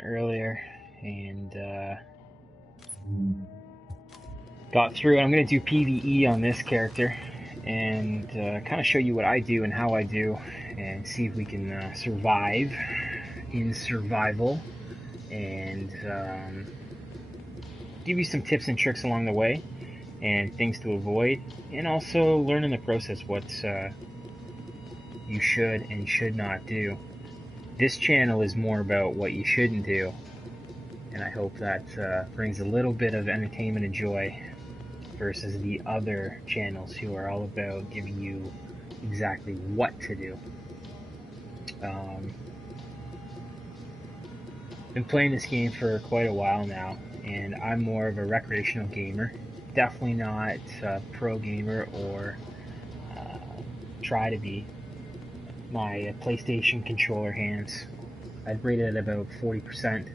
earlier and got through. I'm going to do PVE on this character and kind of show you what I do and how I do and see if we can survive in survival and give you some tips and tricks along the way and things to avoid, and also learn in the process what you should and should not do. This channel is more about what you shouldn't do, and I hope that brings a little bit of entertainment and joy versus the other channels who are all about giving you exactly what to do. Been playing this game for quite a while now, and I'm more of a recreational gamer. Definitely not a pro gamer or try to be. My PlayStation controller hands, I'd rate it at about 40%.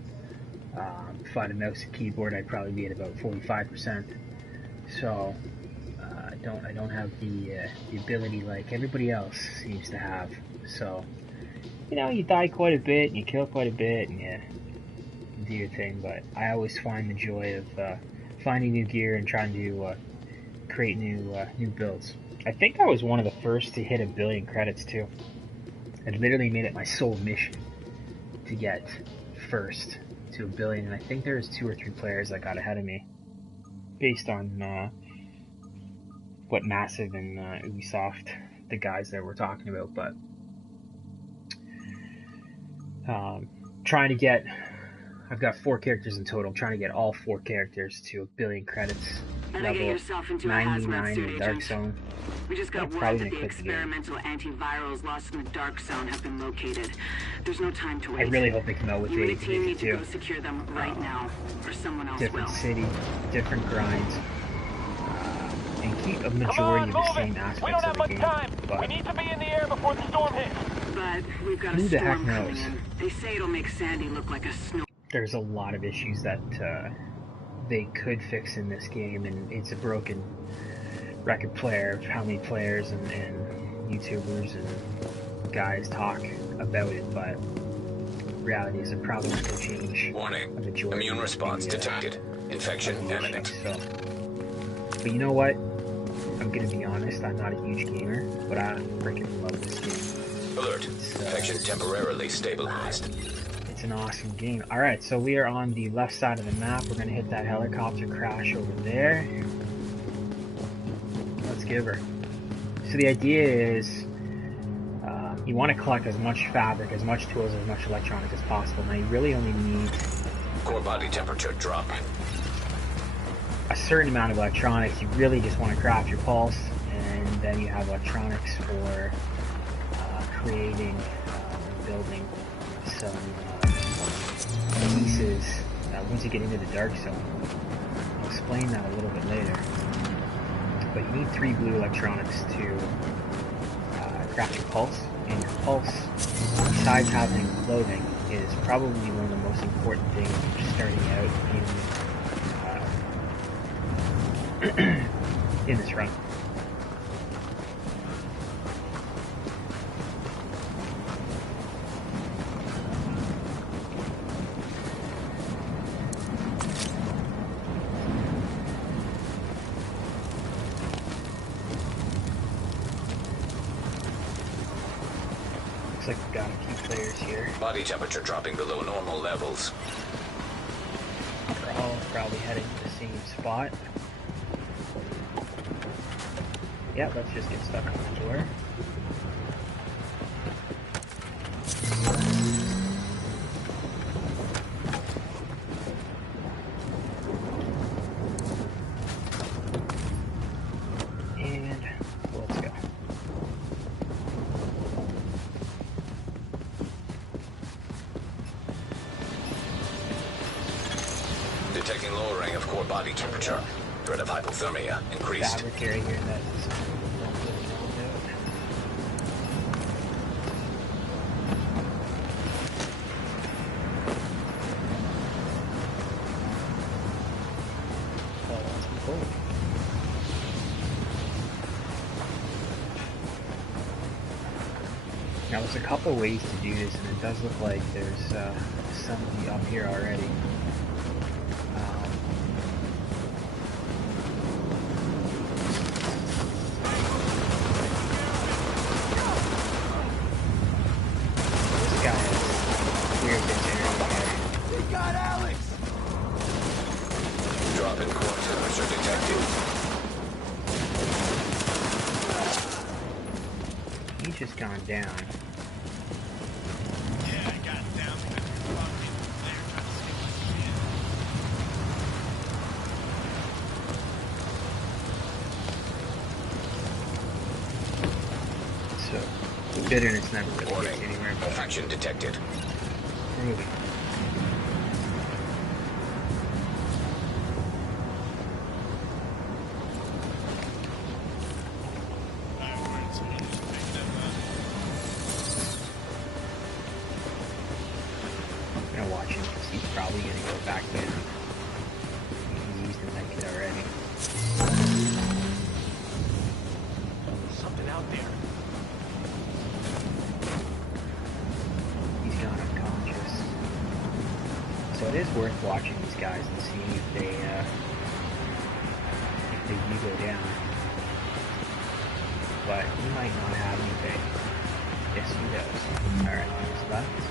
If I had a mouse and keyboard, I'd probably be at about 45%. So I don't have the ability like everybody else seems to have. So you die quite a bit, and you kill quite a bit, and you do your thing. But I always find the joy of finding new gear and trying to create new builds. I think I was one of the first to hit 1 billion credits too. I literally made it my sole mission to get first to 1 billion, and I think there was 2 or 3 players that got ahead of me, based on what Massive and Ubisoft, the guys that we're talking about. But trying to get, I've got 4 characters in total. I'm trying to get all 4 characters to 1 billion credits. Level 99 in Dark Zone. We just got word that the experimental antivirals lost in the Dark Zone have been located. There's no time to wait. I really hope they come out with you and the team too. need to go secure them right now, or someone else different will. City, different grinds, and keep a majority of the same aspects of the game. Time. But we need to be in the air before the storm hits. But we've got a storm coming in. They say it'll make Sandy look like a snow. There's a lot of issues that they could fix in this game, and it's a broken record player of how many players and YouTubers and guys talk about it, but reality is they're probably not going to change. Warning. Immune response detected. Infection imminent. So. But you know what? I'm going to be honest, I'm not a huge gamer, but I freaking love this game. Alert. Infection temporarily stabilized. It's an awesome game. Alright, so we are on the left side of the map. We're going to hit that helicopter crash over there. Let's give her. So the idea is you want to collect as much fabric, as much tools, as much electronics as possible. Now you really only need core body temperature drop. A certain amount of electronics. You really just want to craft your pulse, and then you have electronics for creating, building some pieces once you get into the Dark Zone. I'll explain that a little bit later. But you need 3 blue electronics to craft your pulse, and your pulse, besides having clothing, is probably one of the most important things when you're starting out in this run. Looks like we've got a few players here. Body temperature dropping below normal levels. We're all probably heading to the same spot. Yeah, let's just get stuck on the door. And let's go. Detecting lowering of core body temperature. Threat of hypothermia increased. Fabric area here that is there's a couple ways to do this, and it does look like there's somebody up here already. This guy has cleared this area here. We got Alex! Drop in core temperature detected. He's just gone down. Yeah, I got down because there were a lot of people there trying to steal my shit. So, the bitterness never really Warning. gets anywhere, but Faction detected. we're moving. Alright, we're in someone just picked them up. I'm gonna watch him because he's probably gonna go back there. He used the med kit already. There's something out there. He's gone unconscious. So it is worth watching these guys and seeing if they do go down. But he might not have anything. Yes, he does. Alright, he's left.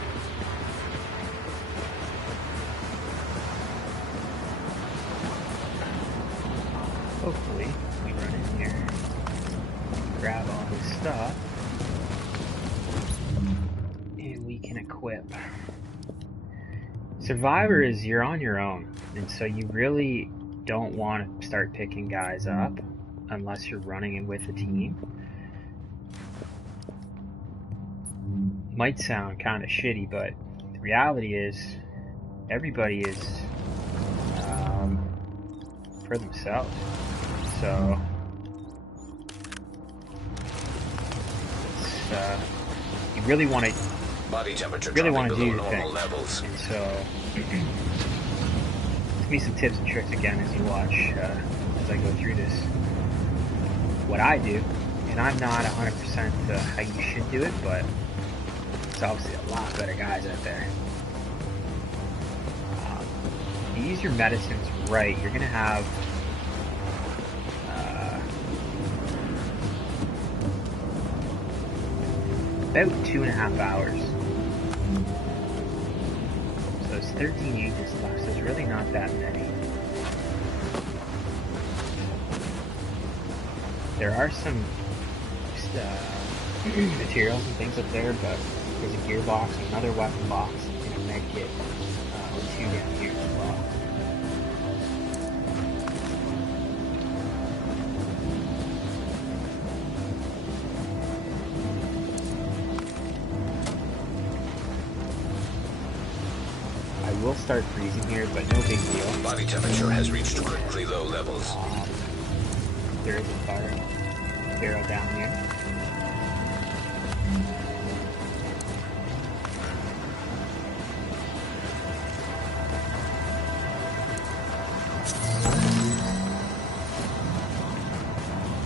Hopefully, we run in here, grab all his stuff, and we can equip. Survivor is you're on your own, and so you really don't want to start picking guys up unless you're running in with a team. Might sound kind of shitty, but the reality is everybody is for themselves. So it's, you really want to Body temperature really want dropping to below do the normal thing. levels. And so give me some tips and tricks again as you watch as I go through this. What I do, and I'm not 100% how you should do it, but it's obviously a lot better guys out there. If you use your medicines right, you're gonna have about 2.5 hours. So it's 13 agents left, so it's really not that many. There are some materials and things up there, but there's a gearbox, another weapon box, and a med kit, or 2 down here as well. I will start freezing here, but no big deal. Body temperature has reached critically low levels. There is a fire barrel down here.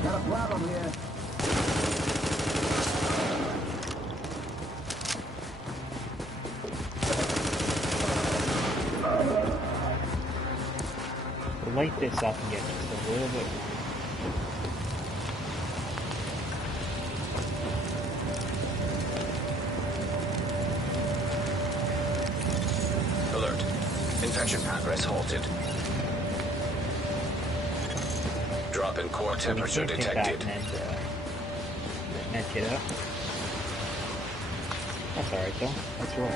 Got a problem here. We'll light this up and get just a little bit more. Alert. Infection progress halted. Drop in core So we temperature can't pick detected. that med kit up. That's alright though. Let's roll.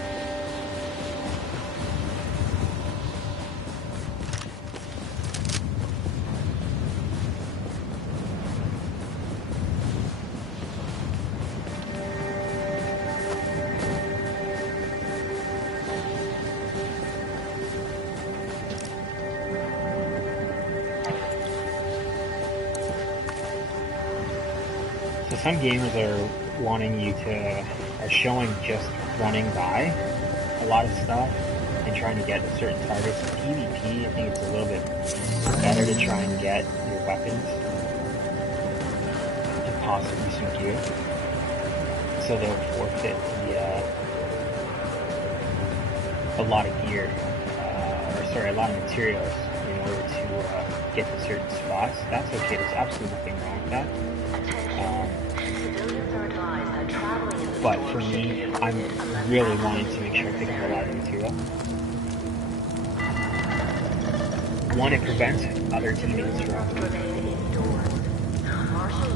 So some gamers are wanting you to, are showing just running by a lot of stuff and trying to get to certain targets. In PvP, I think it's a little bit better to try and get your weapons and possibly some gear. so they'll forfeit a lot of gear, a lot of materials in order to get to certain spots. That's okay. There's absolutely nothing wrong with that. But for me, I'm really wanting to make sure I pick up a lot of material. One, it prevents other teammates from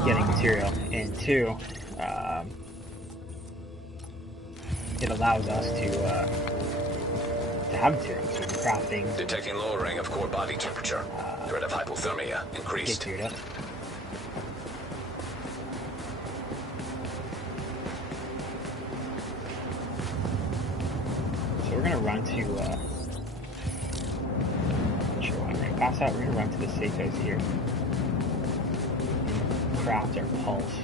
getting material, and two, it allows us to have material, so crafting. Detecting lowering of core body temperature. Threat of hypothermia increased. Get geared up. So we're gonna run to. Not sure why we're gonna pass out. We're gonna run to the safe house here. And craft our pulse.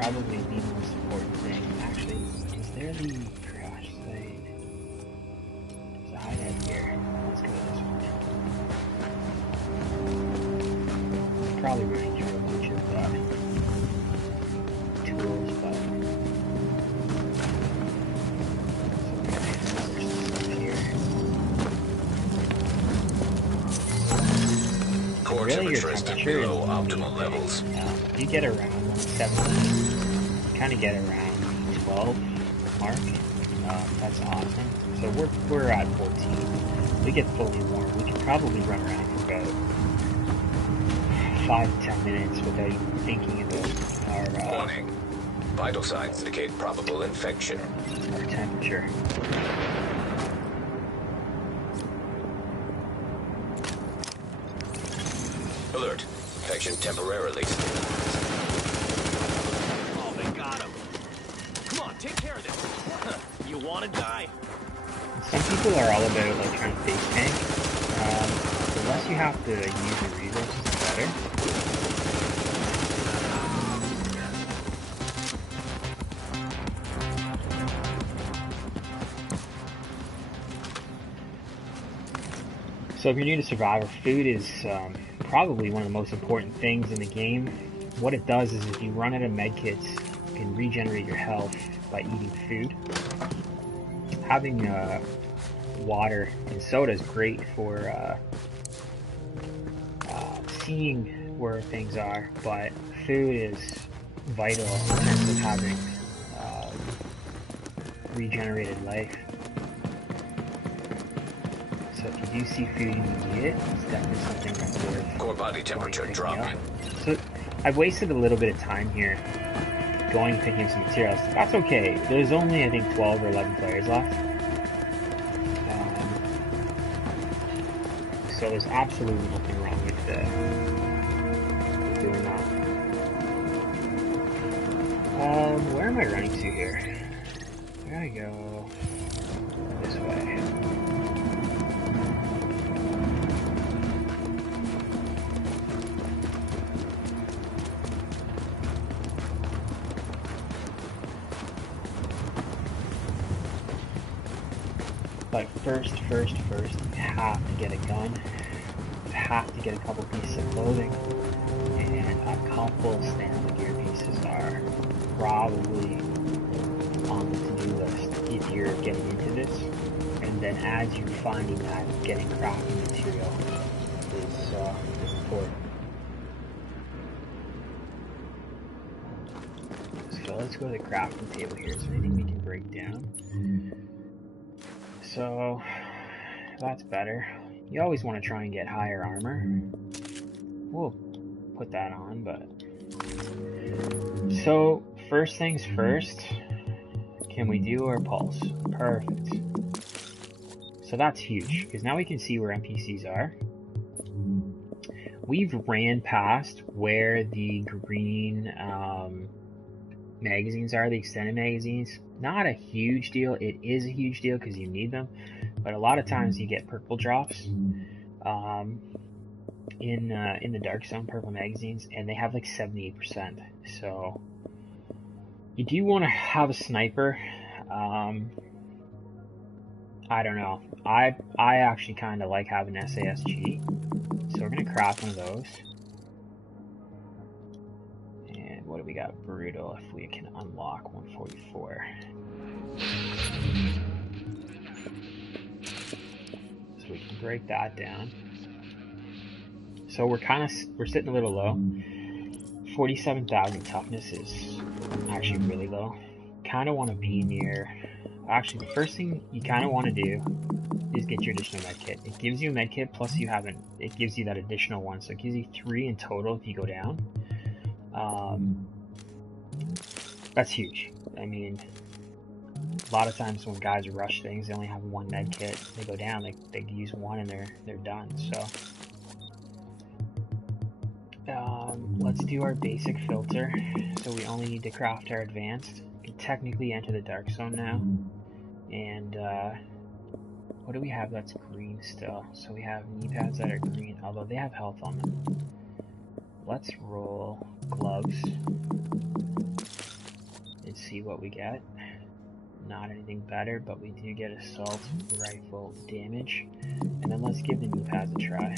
Probably the most important thing. Actually, is there the crash site? There's a hideout here. Let's go to this one. Probably running through a bunch of tools, but it's okay. There's some stuff here. Core Really, your temperature is temperature below is optimal levels. if you get around 17, kind of get around 12 mark. That's awesome. So we're at 14. We get fully warm. We can probably run around for about 5 to 10 minutes without even thinking about our Warning. Vital signs indicate probable infection. our temperature. Alert. Infection temporarily. Oh, they got him. Come on, take care of this. You want to die? Some people are all about like trying to face tank. The less you have to use your resources, the better. So if you're new to Survivor, food is probably one of the most important things in the game. What it does is if you run out of medkits, you can regenerate your health by eating food. Having water and soda is great for seeing where things are, but food is vital in terms of having regenerated life. So if you do see food and you need it, it's definitely something that's worth Core body temperature dropping. So I've wasted a little bit of time here going and picking up some materials. That's okay. There's only, I think, 12 or 11 players left. So there's absolutely nothing wrong with doing that. Where am I running to here? I gotta go this way. But first, you have to get a gun, you have to get a couple pieces of clothing, and a couple standard gear pieces are probably on the to-do list if you're getting into this. And then as you're finding that, getting crafting material is important. So let's go to the crafting table here. Is there anything we can break down? So that's better. You always want to try and get higher armor. We'll put that on, but so first things first, can we do our pulse? Perfect. So that's huge because now we can see where NPCs are. We've ran past where the green magazines are, the extended magazines. Not a huge deal. It is a huge deal because you need them, but a lot of times you get purple drops in the dark zone, purple magazines, and they have like 78%. So you do want to have a sniper. I don't know. I actually kind of like having SASG, so we're gonna craft one of those. And And what do we got? Brutal, if we can unlock 144. So we can break that down. So we're sitting a little low. 47,000 toughness is actually really low. Kind of want to be near. Actually, the first thing you kind of want to do is get your additional med kit. It gives you a med kit plus it gives you that additional one, so it gives you 3 in total if you go down. That's huge. I mean, a lot of times when guys rush things, they only have 1 med kit. They go down, they use 1 and they're done. So let's do our basic filter. So we only need to craft our advanced. We can technically enter the dark zone now. And what do we have that's green still? So we have knee pads that are green, although they have health on them. Let's roll gloves and see what we get. Not anything better, but we do get assault rifle damage. And then let's give the knee pads a try.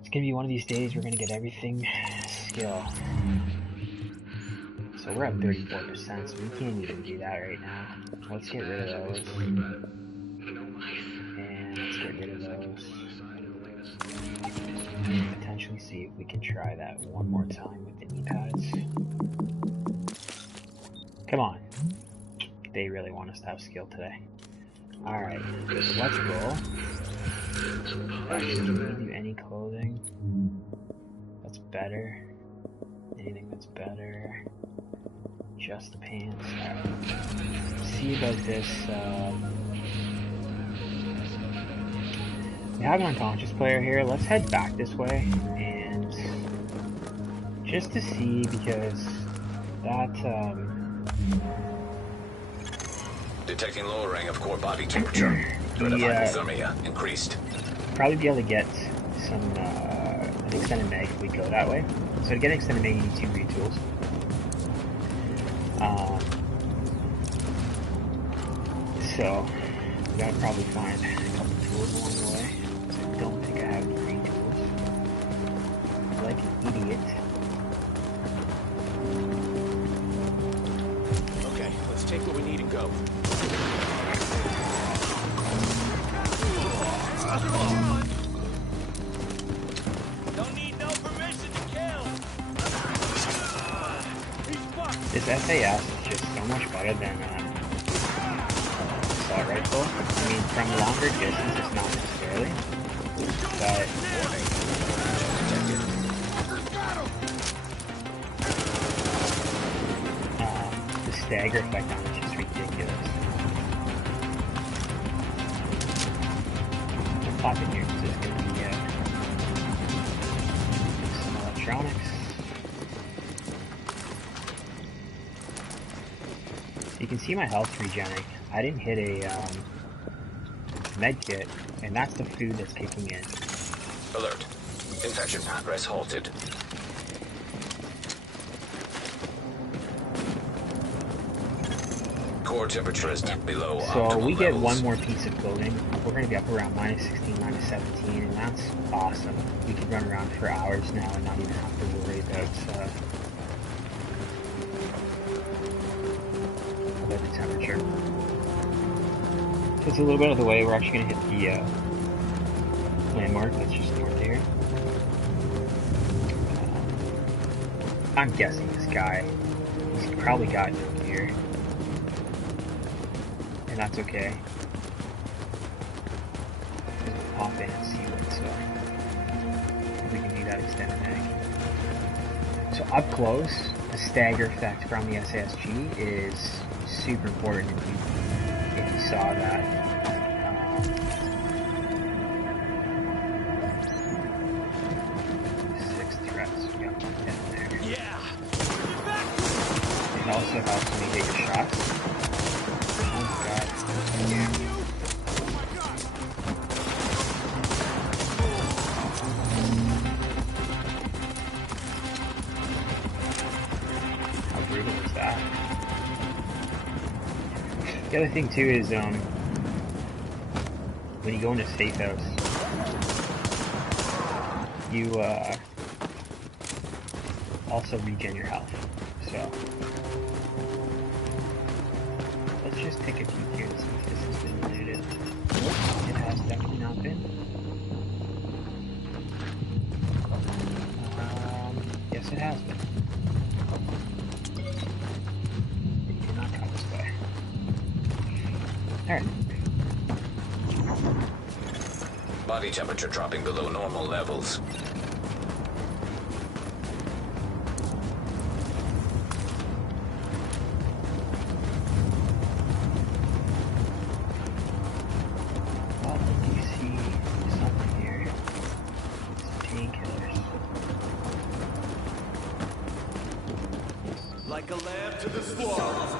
It's gonna be one of these days we're gonna get everything skill. So we're at 34%, so we can't even do that right now. Let's get rid of those. And let's get rid of those. And potentially see if we can try that one more time with the knee pads. Come on. They really want us to have skill today. Alright, let's roll. Actually, can we do any clothing? That's better. Anything that's better. Just the pants. Alright. See about this. We have an unconscious player here. Let's head back this way and just to see, because that Detecting lowering of core body temperature. Threat of hypothermia increased. Probably be able to get some an extended mag if we go that way. So to get an extended mag, you need 2 retools. So we gotta probably find a couple tools along the way. So I don't think I have any retools. Like an idiot. Okay, let's take what we need and go. Don't need no permission to kill. This SAS is just so much better than assault rifle. I mean, from longer distance, it's not necessarily, but the stagger effect on it is just ridiculous. The popping here is just going to be some electronics. You can see my health regenerating. I didn't hit a med kit, and that's the food that's kicking in. Alert. Infection progress halted. Core temperature is below optimal So we get levels. 1 more piece of clothing. We're going to be up around -16, -17, and that's awesome. We can run around for hours now and not even have to worry about the temperature. So it's a little bit of the way. We're actually going to hit the landmark that's just north here. I'm guessing this guy, he's probably got no gear. And that's okay. We'll pop in and see what's if we can do that extended mag. So up close, the stagger effect from the SASG is super important if you saw that. 6 threats, we got 1 down there. Yeah. It also helps me take a shot. Oh my god. How brutal is that? The other thing too is when you go into safe house, you also regen your health. So let's just take a peek here and see if this has been looted. It has definitely not been. Yes, it has been. You cannot come this way. Alright. Body temperature dropping below normal levels. Well, I do see something here. Some painkillers. Like a lamb to the slaughter.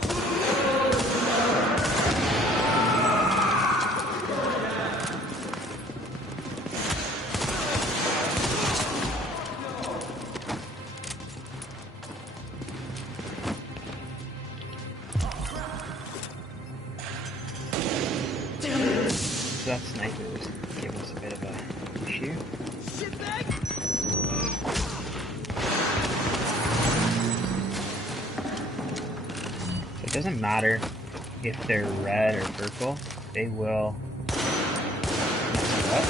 So that sniper was giving us a bit of a issue. So it doesn't matter if they're red or purple, they will mess you up.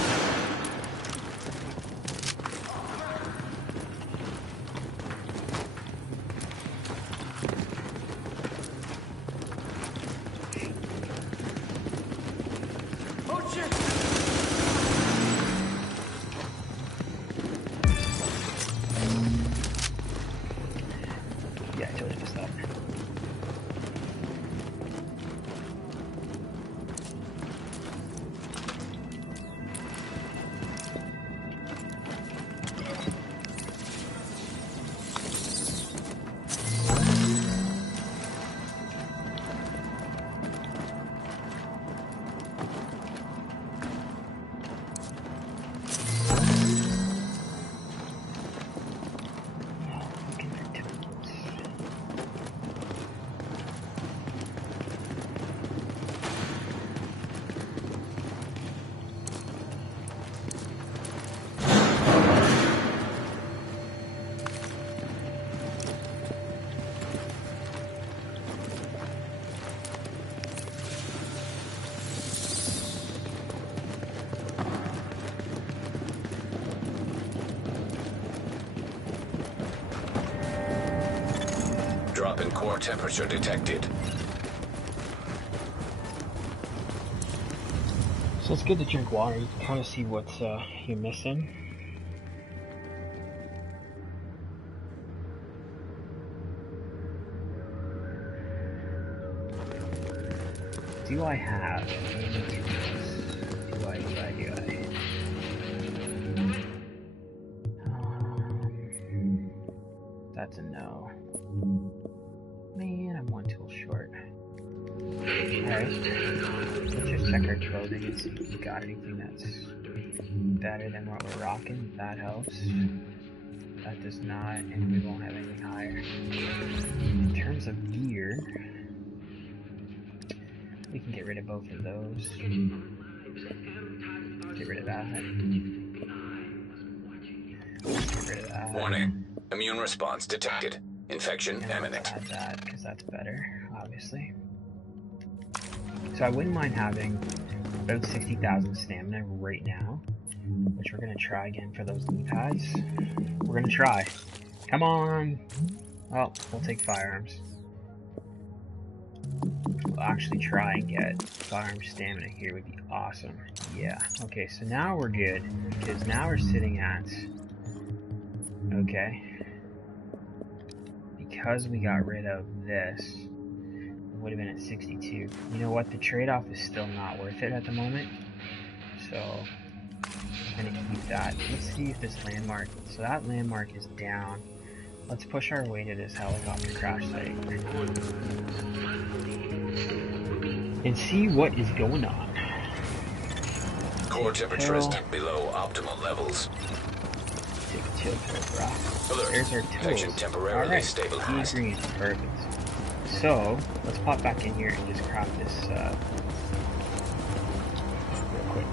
Yeah, I totally missed that. Looking for tools. Drop in core temperature detected. So it's good to drink water. You can kind of see what you're missing. Do I have any tools? Do I? That's a no. Man, I'm one tool short. Alright. Let's just check our clothing and see if we got anything that's better than what we're rocking. That helps. That does not, and we won't have anything higher. In terms of gear, we can get rid of both of those. Get rid of that. Get rid of that. Warning. Immune response detected. Infection And imminent. let's add that, because that's better, obviously. So I wouldn't mind having about 60,000 stamina right now, which we're going to try again for those knee pads. We're going to try. Come on! Well, we'll take firearms. We'll actually try and get firearm stamina here would be awesome. Yeah. Okay, so now we're good, because now we're sitting at... Okay. Because we got rid of this, it would have been at 62. You know what? The trade-off is still not worth it at the moment. So, I'm going to keep that. Let's see if this landmark... So that landmark is down. Let's push our way to this helicopter crash site. And see what is going on. Core temperature is below optimal levels. Take a chill pill, bro. Alert. There's our Infection tools. temporarily Alright, stabilized. green, perfect. So, let's pop back in here and just craft this real quick.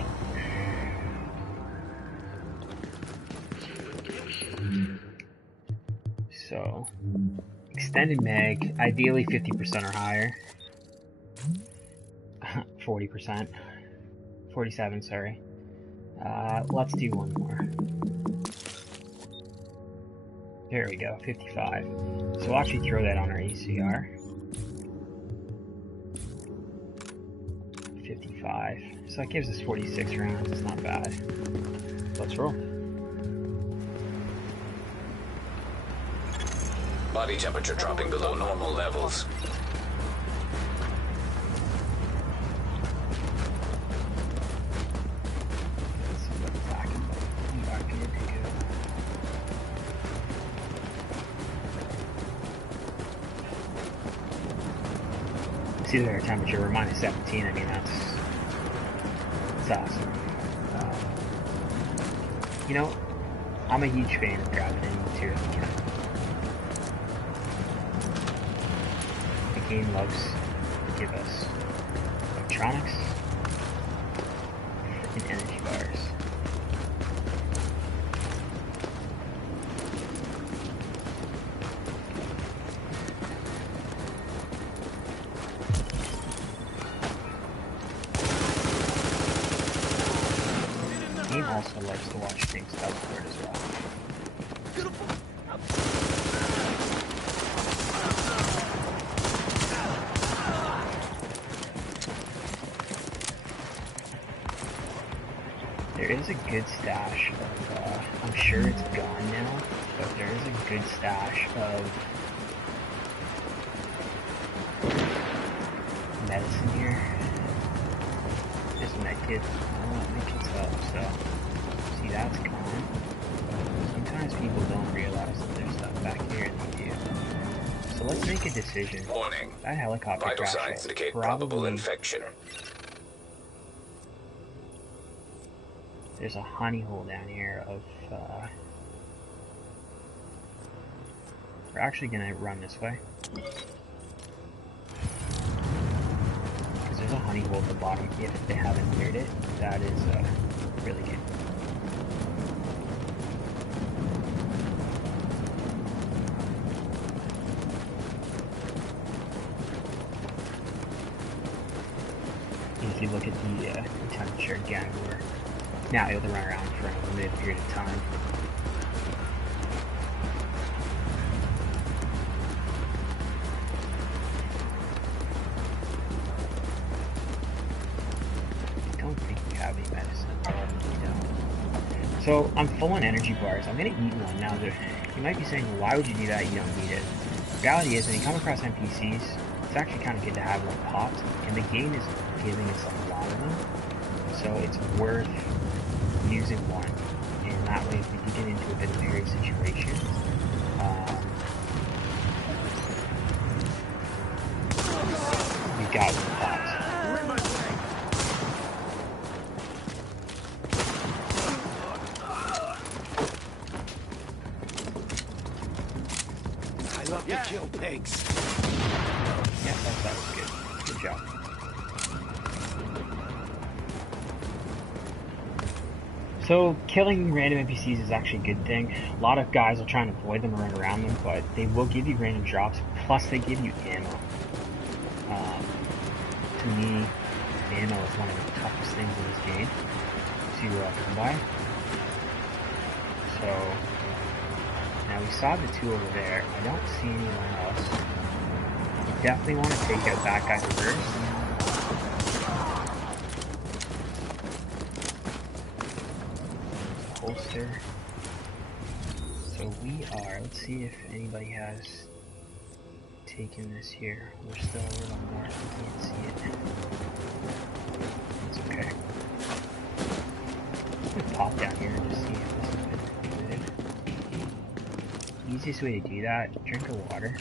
So, So, extended mag, ideally 50% or higher. 40%. 47, sorry. Let's do one more. There we go, 55. So we'll actually throw that on our ACR. 55. So that gives us 46 rounds, it's not bad. Let's roll. Body temperature dropping below normal levels. See their temperature, we're minus 17, I mean that's awesome. You know, I'm a huge fan of grabbing any material you can. The game loves to give us electronics and energy bars. The game also loves to watch things teleport as well. There is a good stash of, I'm sure it's gone now, but there is a good stash of medicine here. There's medkit. Oh, medkit's up, so see that's gone. Sometimes people don't realize that there's stuff back here and they do. So let's make a decision. Warning. That helicopter Vital crash signs will indicate probable infection. There's a honey hole down here of, we're actually gonna run this way. Because there's a honey hole at the bottom, if they haven't cleared it, that is, really good. If you look at the temperature again, we're now able to run around for a limited period of time. I don't think we have any medicine. We don't. So I'm full on energy bars. I'm gonna eat one now. You might be saying, well, why would you do that? You don't need it. The reality is, when you come across NPCs, it's actually kind of good to have one popped, and the game is giving us a lot of them. So it's worth using one, and that way if we do get into a bit of a hairy situation, we've got one popped. I love to kill pigs. Yeah, that was good. Good job. So, killing random NPCs is actually a good thing. A lot of guys will try and avoid them or run around them, but they will give you random drops, plus they give you ammo. To me, ammo is one of the toughest things in this game to come by. So, now we saw the two over there. I don't see anyone else. We definitely want to take out that guy first. Holster. So we are, let's see if anybody has taken this here. We're still a little north, we can't see it. It's okay. I'm gonna pop down here and just see if this has been included. Easiest way to do that, drink of water.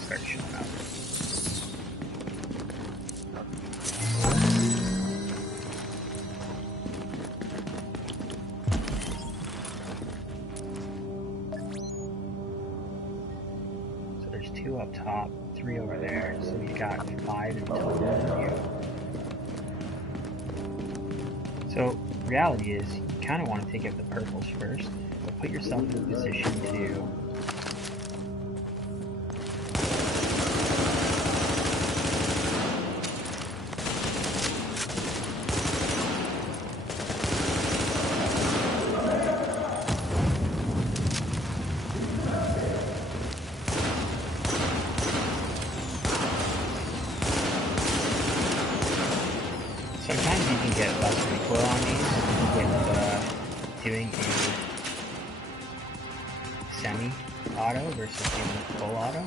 Start showing up. Two up top, 3 over there, so we've got 5 in total. So, reality is, you kind of want to take out the purples first. So put yourself in a position to sometimes you can get less recoil on these with doing a semi-auto versus doing full auto.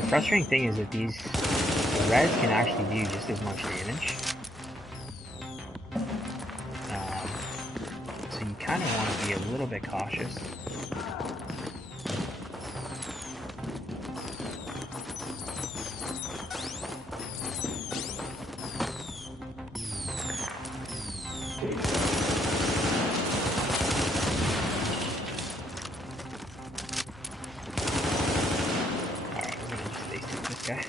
The frustrating thing is that the reds can actually do just as much damage. So you kind of want to be a little bit cautious. Alright, we're gonna just face this guy.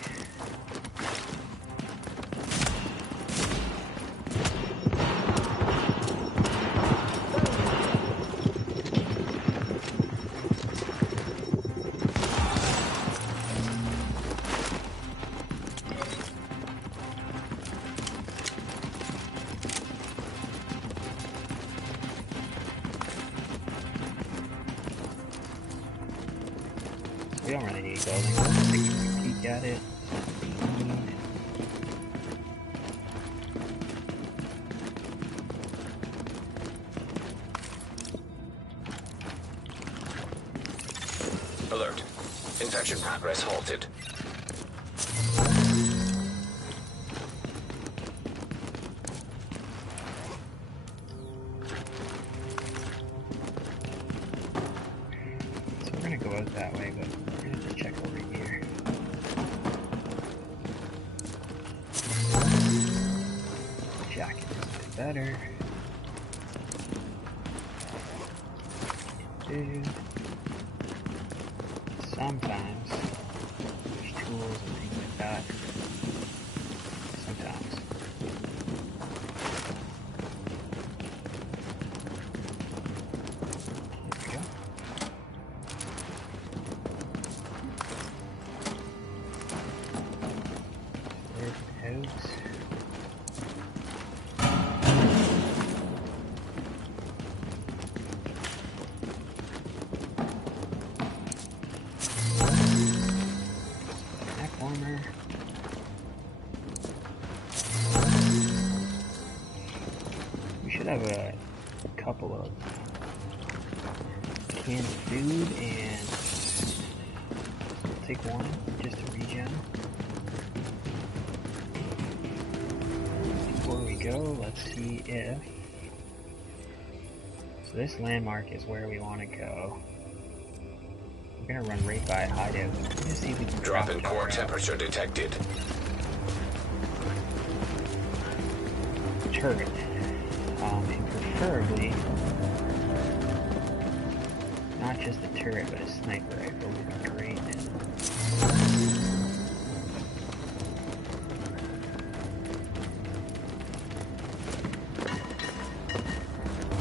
We don't really need building. Let's take a peek at it. Alert. Infection progress halted. So we're gonna go out that way, but we're gonna have to check over here. Jacket is a bit better. Dude. Sometimes there's tools and things like that. Sometimes. Here we go. There's the house. Neck warmer. We should have a couple of canned food, and I'll take one just to regen. Before we go, let's see if... So this landmark is where we want to go. We're gonna run right by a hideout. Let's see if we can Drop in craft core our, temperature detected. turret. And preferably not just a turret, but a sniper rifle would be great.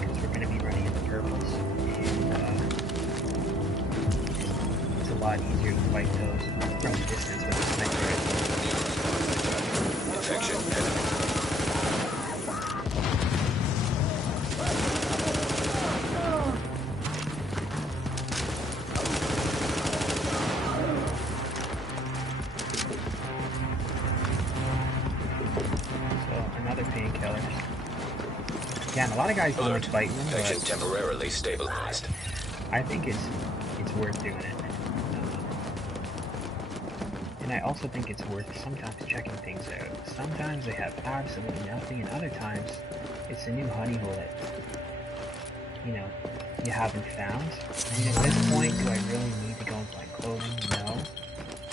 Because we're going to be running in the purples, and it's a lot easier to fight those from a distance with a sniper rifle. Infection enemy. So another painkiller. Again, a lot of guys don't like fighting them, Infection but temporarily stabilized. I think it's worth doing it. And I also think it's worth sometimes checking things out. Sometimes they have absolutely nothing, and other times it's a new honey hole that, you know, you haven't found. I mean, at this point, do I really need to go and find clothing? No.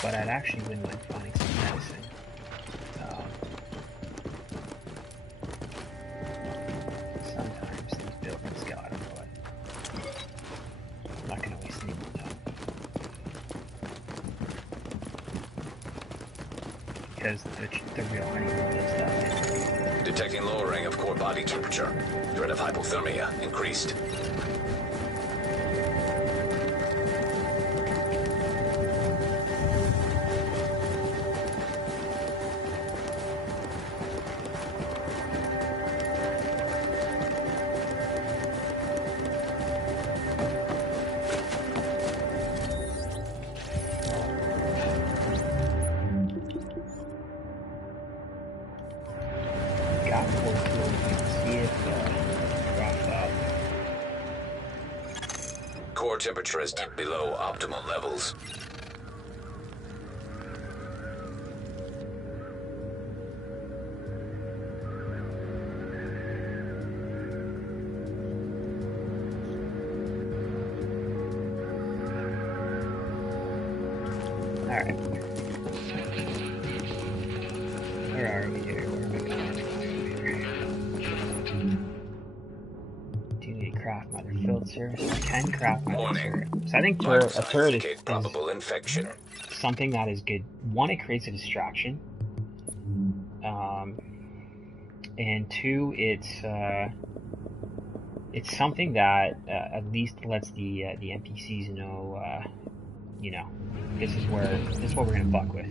But I'd actually wouldn't mind finding some medicine. because the real honeymoon is stuff. Detecting lowering of core body temperature. Threat of hypothermia increased. Core temperature is dipped below optimal levels. Alright. Where are we here? Where am I going? Do you need to craft mother filter? So I can craft mother turret. So I think a turret is probable infection. something that is good. One, it creates a distraction. And two, it's something that at least lets the NPCs know, you know, this is what we're gonna fuck with.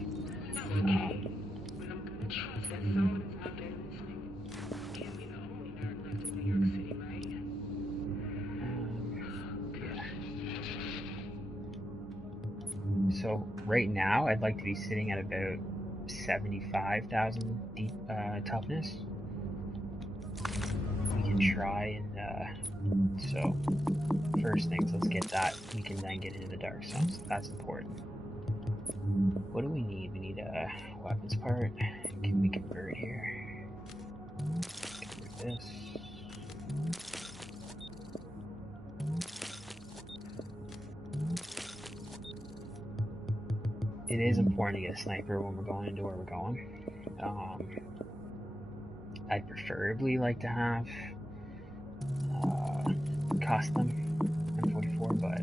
So right now, I'd like to be sitting at about 75,000 toughness. We can try and so first things, let's get that. We can then get into the dark zone. So that's important. What do we need? We need a weapons part. Can we convert here? Convert this. It is important to get a sniper when we're going into where we're going. I'd preferably like to have custom M44, but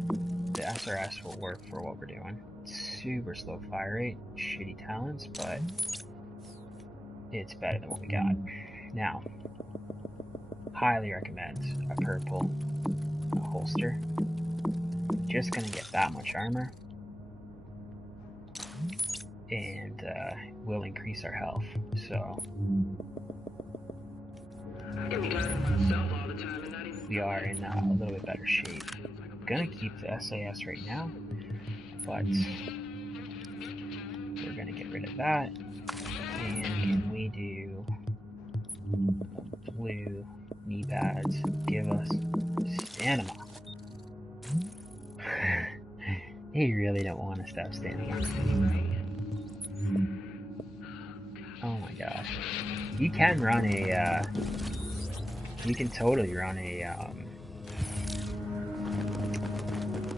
the SRS will work for what we're doing. Super slow fire rate, shitty talents, but it's better than what we got. Now, highly recommend a purple holster. Just gonna get that much armor, and will increase our health. So we are in a little bit better shape. I'm gonna keep the SAS right now, but we're gonna get rid of that. And can we do blue knee pads? Give us stamina. You really don't want to stop stamina. Oh my gosh. You can run a, you can totally run a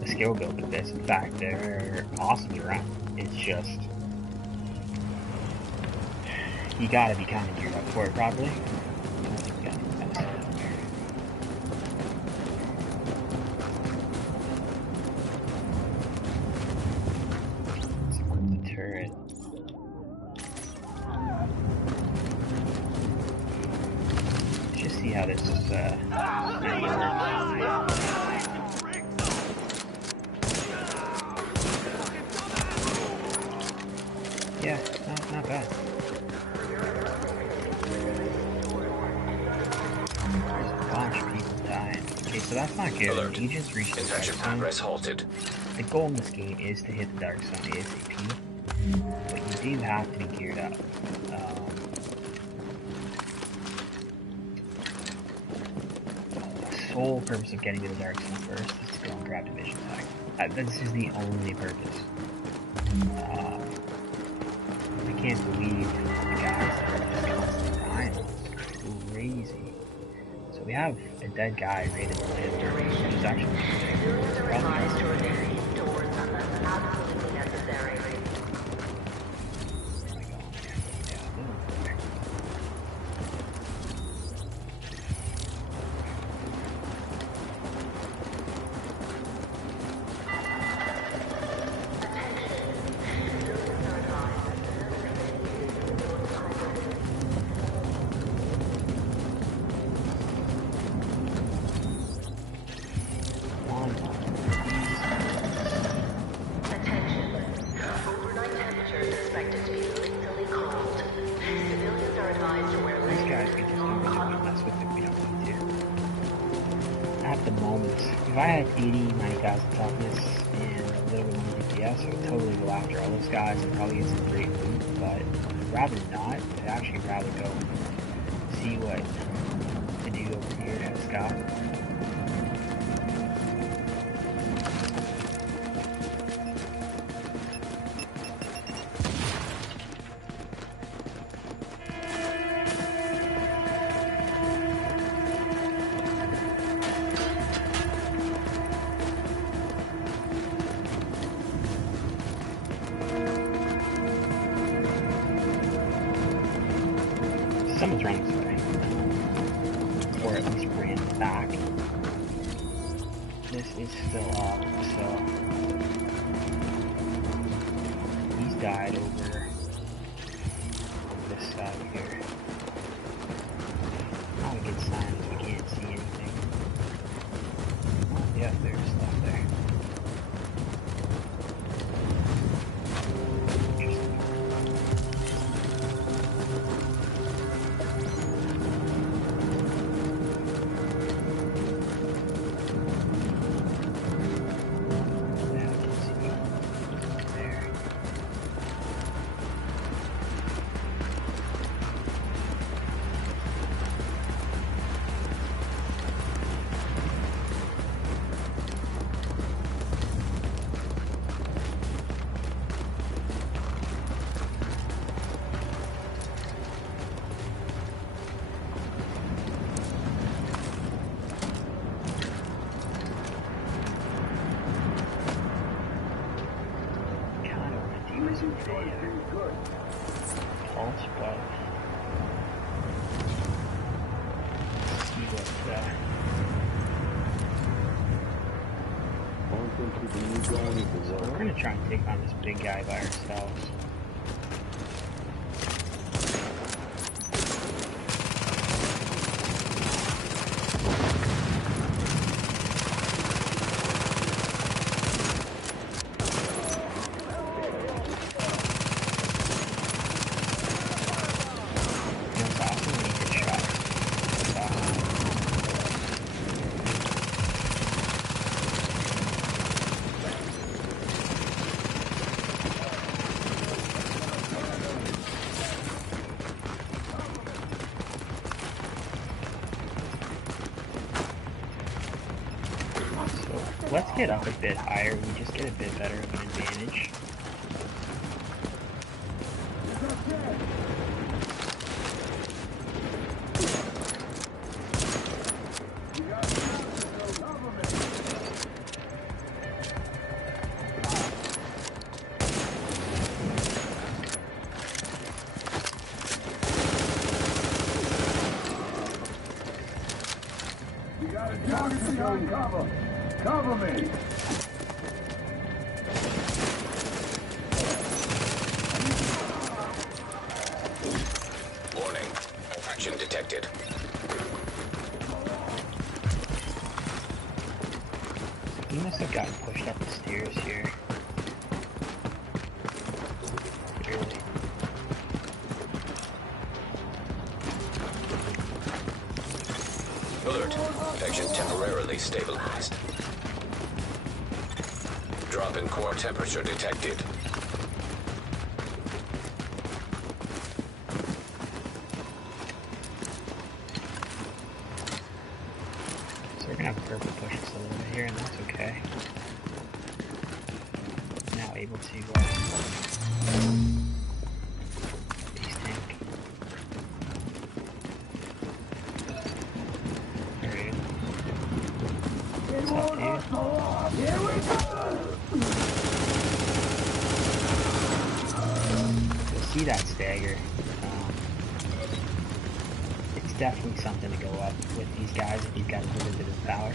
skill build with this. In fact, they're awesome to run. It's just, you gotta be kind of geared up for it properly. I don't think we got any medicine down there. Let's equip the turret. Let's just see how this is, yeah, not bad. There's a bunch of people dying. Okay, so that's not good. Alert. You just reached the dark Infection zone. progress halted. The goal in this game is to hit the dark zone ASAP, but you do have to be geared up. The sole purpose of getting to the dark zone first is to go and grab division tag. This is the only purpose. I can't believe the guys that are just constantly dying. It's crazy. So we have a dead guy rated to live, which is actually probably if I had 80, 90,000 toughness and a little bit more DPS, I would totally go after all those guys and probably get some great loot, but rather not. I'd actually rather go see what to do over here at Scott. Someone's running this way, or at least ran back. This is still up, so he's died over this side here. Not a good sign that we can't see anything. Oh, yeah, there's stuff there. Pulse, but see what we're gonna try and take on this big guy by ourselves. Let's get up a bit higher, we just get a bit better of an advantage. You got a target on cover. Cover me! Warning. Action detected. He must have gotten pushed up the stairs here. Really. Alert. Protection temporarily stabilized. Drop in core temperature detected. So we're gonna have purple push us a little bit here, and that's okay. Now able to base tank. Alright. What's up, dude? Here we go! You'll see that stagger. It's definitely something to go up with these guys if you've got a little bit of power.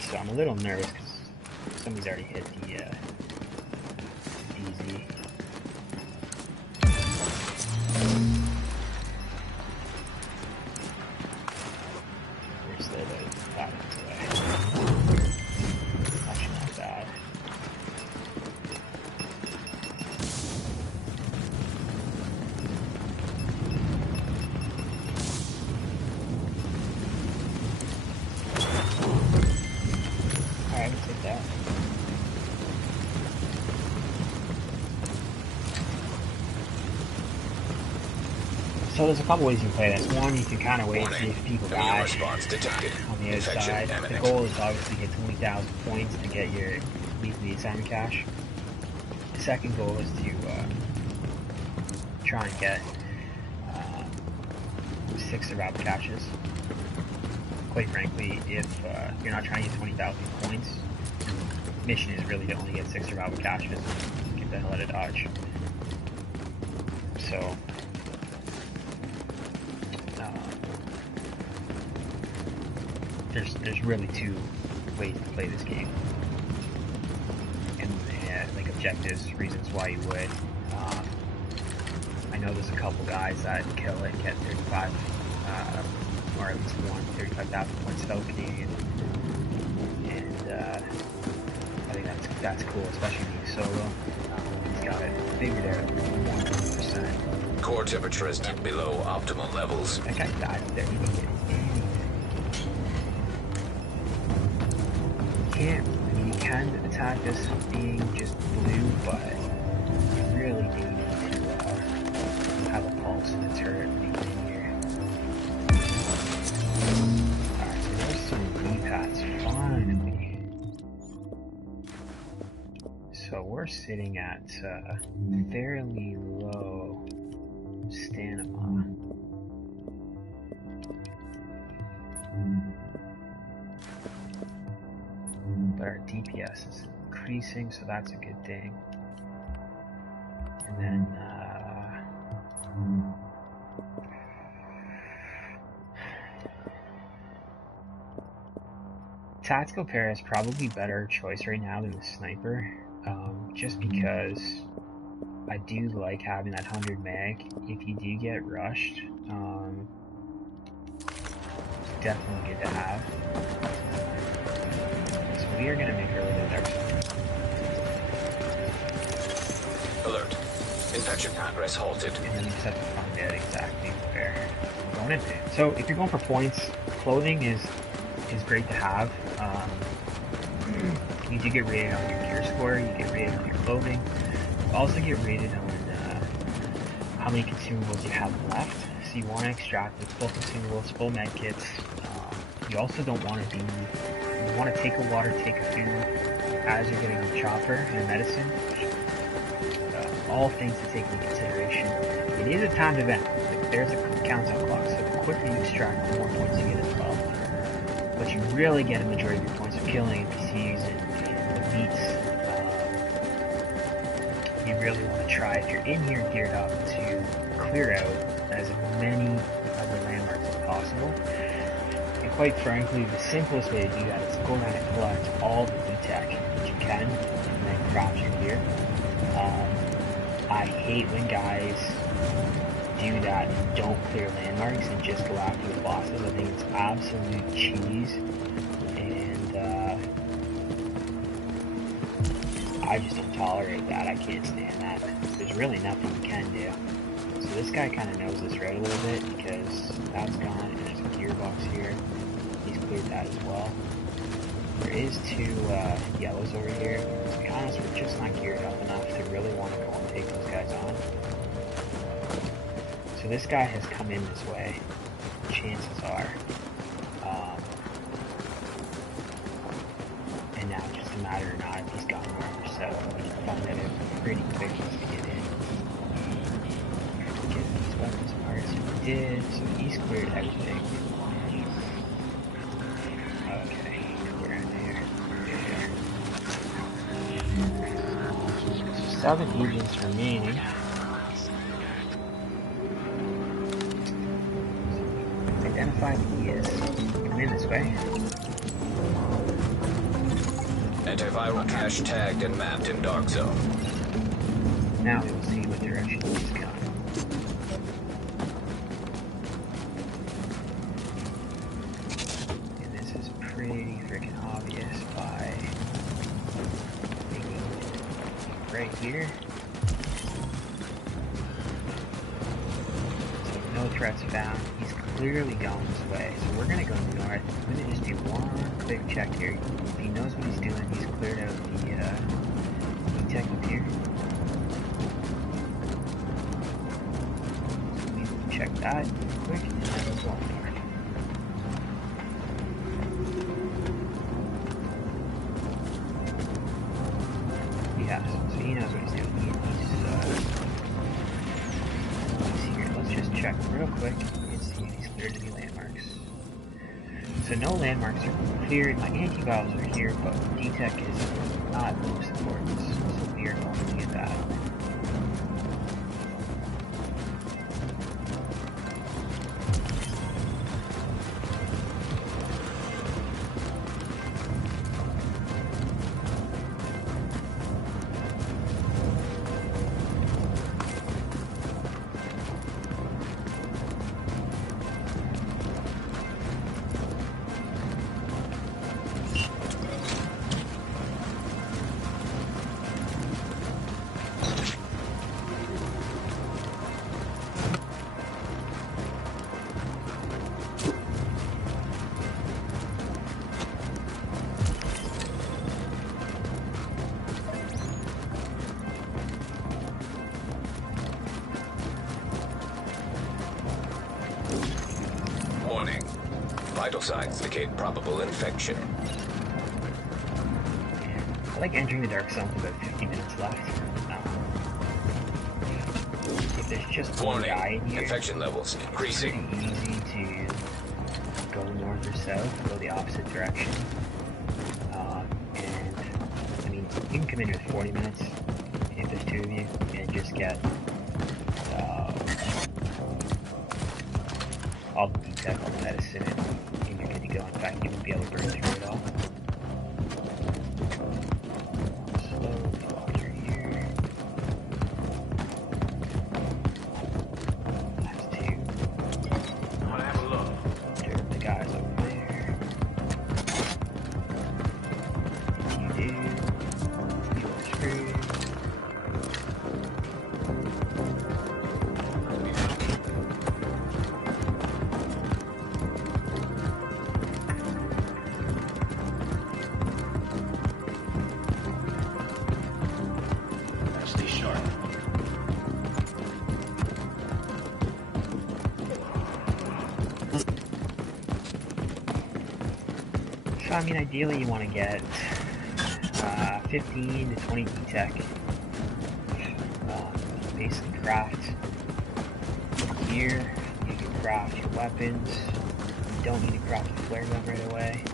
So I'm a little nervous because somebody's already hit the DZ. Where's the bottom way? Actually not bad. So there's a couple ways you can play this. One, you can kind of wait and see if people Immune die response detected. on the other Infection side. The imminent. goal is obviously to get 20,000 points to get your weekly assignment cash. The second goal is to try and get 6 survival caches. Quite frankly, if you're not trying to get 20,000 points, the mission is really to only get 6 survival caches and get the hell out of Dodge. So, there's really 2 ways to play this game, and like objectives, reasons why you would. I know there's a couple guys that kill it, get 35, or at least 35,000 points fellow Canadian, and I think that's cool, especially being solo. He's got it figured out 100%. Core temperature is dipped below optimal levels. That guy died there. He didn't get anything. I mean, you can attack this being just blue, but you really need to have a pulse in the turret being here. Alright, so there's some V-pads, finally. So we're sitting at fairly low stamina. But our DPS is increasing, so that's a good thing. And then, tactical pair is probably better choice right now than the sniper, just because I do like having that 100 mag. If you do get rushed, it's definitely good to have. We are going to make our way to the dark zone. Alert. Infection progress halted. And then we just have to find out exactly where we're going into. So if you're going for points, clothing is great to have. You do get rated on your gear score, you get rated on your clothing. You also get rated on how many consumables you have left. So you want to extract the full consumables, full med kits. You also don't want to be... You want to take a water, take a food as you're getting on the chopper and medicine. All things to take into consideration. It is a timed event. Like, there's a countdown clock, so the quicker you extract, the more points you get as well. But you really get a majority of your points of killing NPCs and the beats. You really want to try, if you're in here geared up, to clear out as many of the landmarks as possible. Quite frankly, the simplest way to do that is to go around and collect all the E-Tech that you can, and then craft your gear. I hate when guys do that and don't clear landmarks and just go after the bosses. I think it's absolute cheese, and I just don't tolerate that. I can't stand that. There's really nothing you can do. So this guy kind of knows this route a little bit, because that's gone, and there's a gearbox here. He's cleared that as well. There is 2 yellows over here. To be honest, we're just not geared up enough to really want to go and take those guys on. So this guy has come in this way. Chances are. And now it's just a matter of not if he's gone north or south. We can find that out pretty quick once we get in. Get these weapons parts if we did. So he's cleared everything. 7 agents remaining. Identify who he is. Come in this way. Antiviral cache tagged and mapped in dark zone. Now we will see what direction he's going. And this is pretty freaking obvious by right here. So no threats found. He's clearly going this way. So we're gonna go north. I'm gonna just do one quick check here. If he knows what he's doing, he's cleared out the tech up here. So we will check that quick, and then we'll go on dark. Yeah, so he knows what he's doing. He's here. Let's just check real quick and see if he's cleared any landmarks. So no landmarks are cleared. My antivirals are here, but D-Tech is not most important, so we are going to get that. Warning. Vital signs indicate probable infection. I like entering the dark zone with about 50 minutes left. If there's just one guy in here, infection levels increasing. It's pretty easy to go north or south, go the opposite direction. And, I mean, you can come in with 40 minutes if there's two of you, and just get all the D-Tech, all the medicine, and you're good to go. In fact, you won't be able to burn through it all. Slowly walk through here. That's two. I want to have a look. There, the guys over there. You do. You are screwed. Stay sharp. So, I mean, ideally you want to get 15 to 20 D-Tech. Basically craft gear, you can craft your weapons, you don't need to craft a flare gun right away.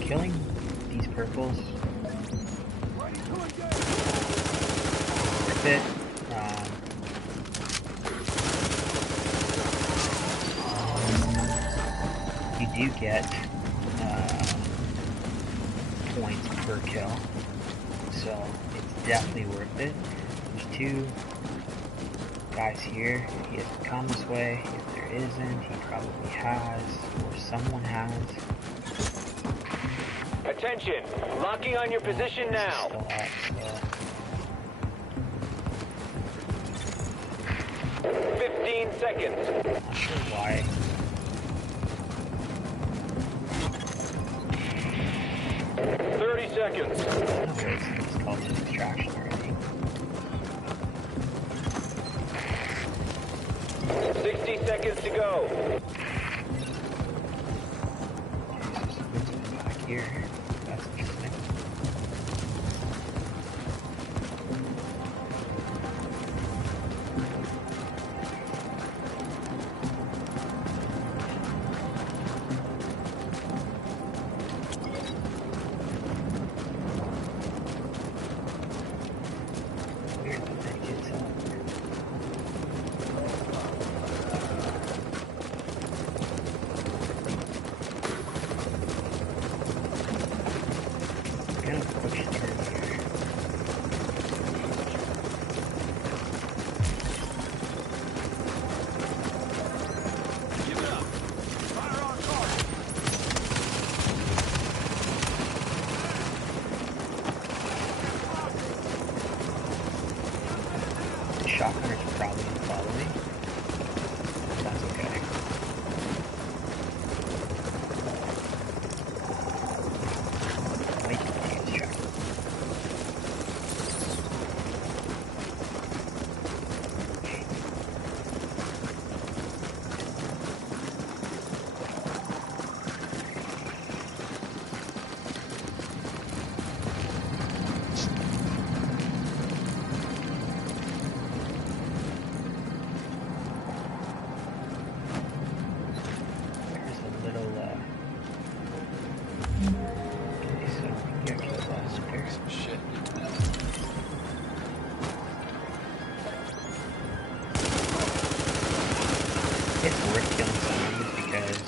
Killing these purples worth it. You do get points per kill, so it's definitely worth it. There's two guys here. He hasn't come this way. If there isn't, he probably has, or someone has. Attention! Locking on your position now. Still up, so 15 seconds. not sure why. 30 seconds. No worries, it's called just extraction already. 60 seconds to go. Okay, so something's back here. That's interesting. Weird that that gets up. it's worth killing some of these because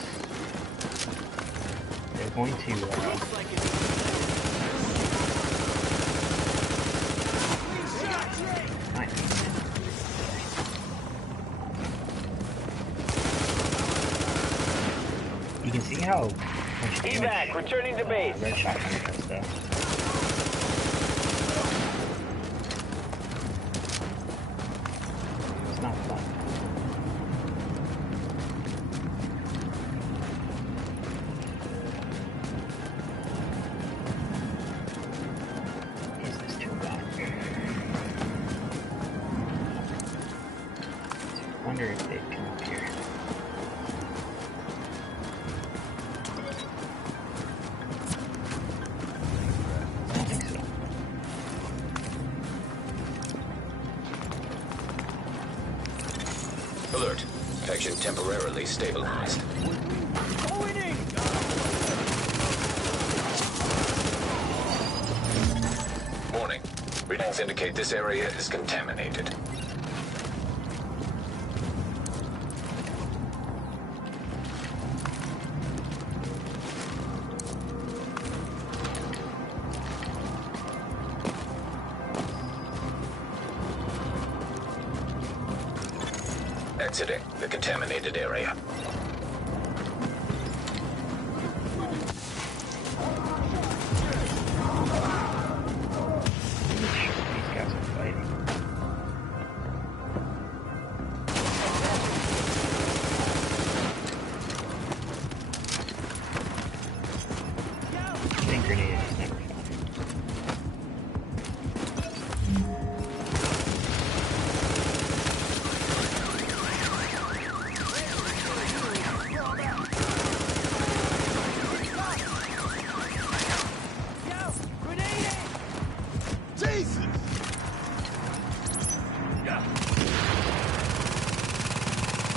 they're going to you can see how much damage returning to base. red shotgun does though. It's not fun. Is this toolbox? I wonder if they'd come up here. I don't think so. Alert. Infection temporarily stabilized. Warning. Readings indicate this area is contaminated. Exiting the contaminated area. These guys are fighting. Getting grenaded is never fun.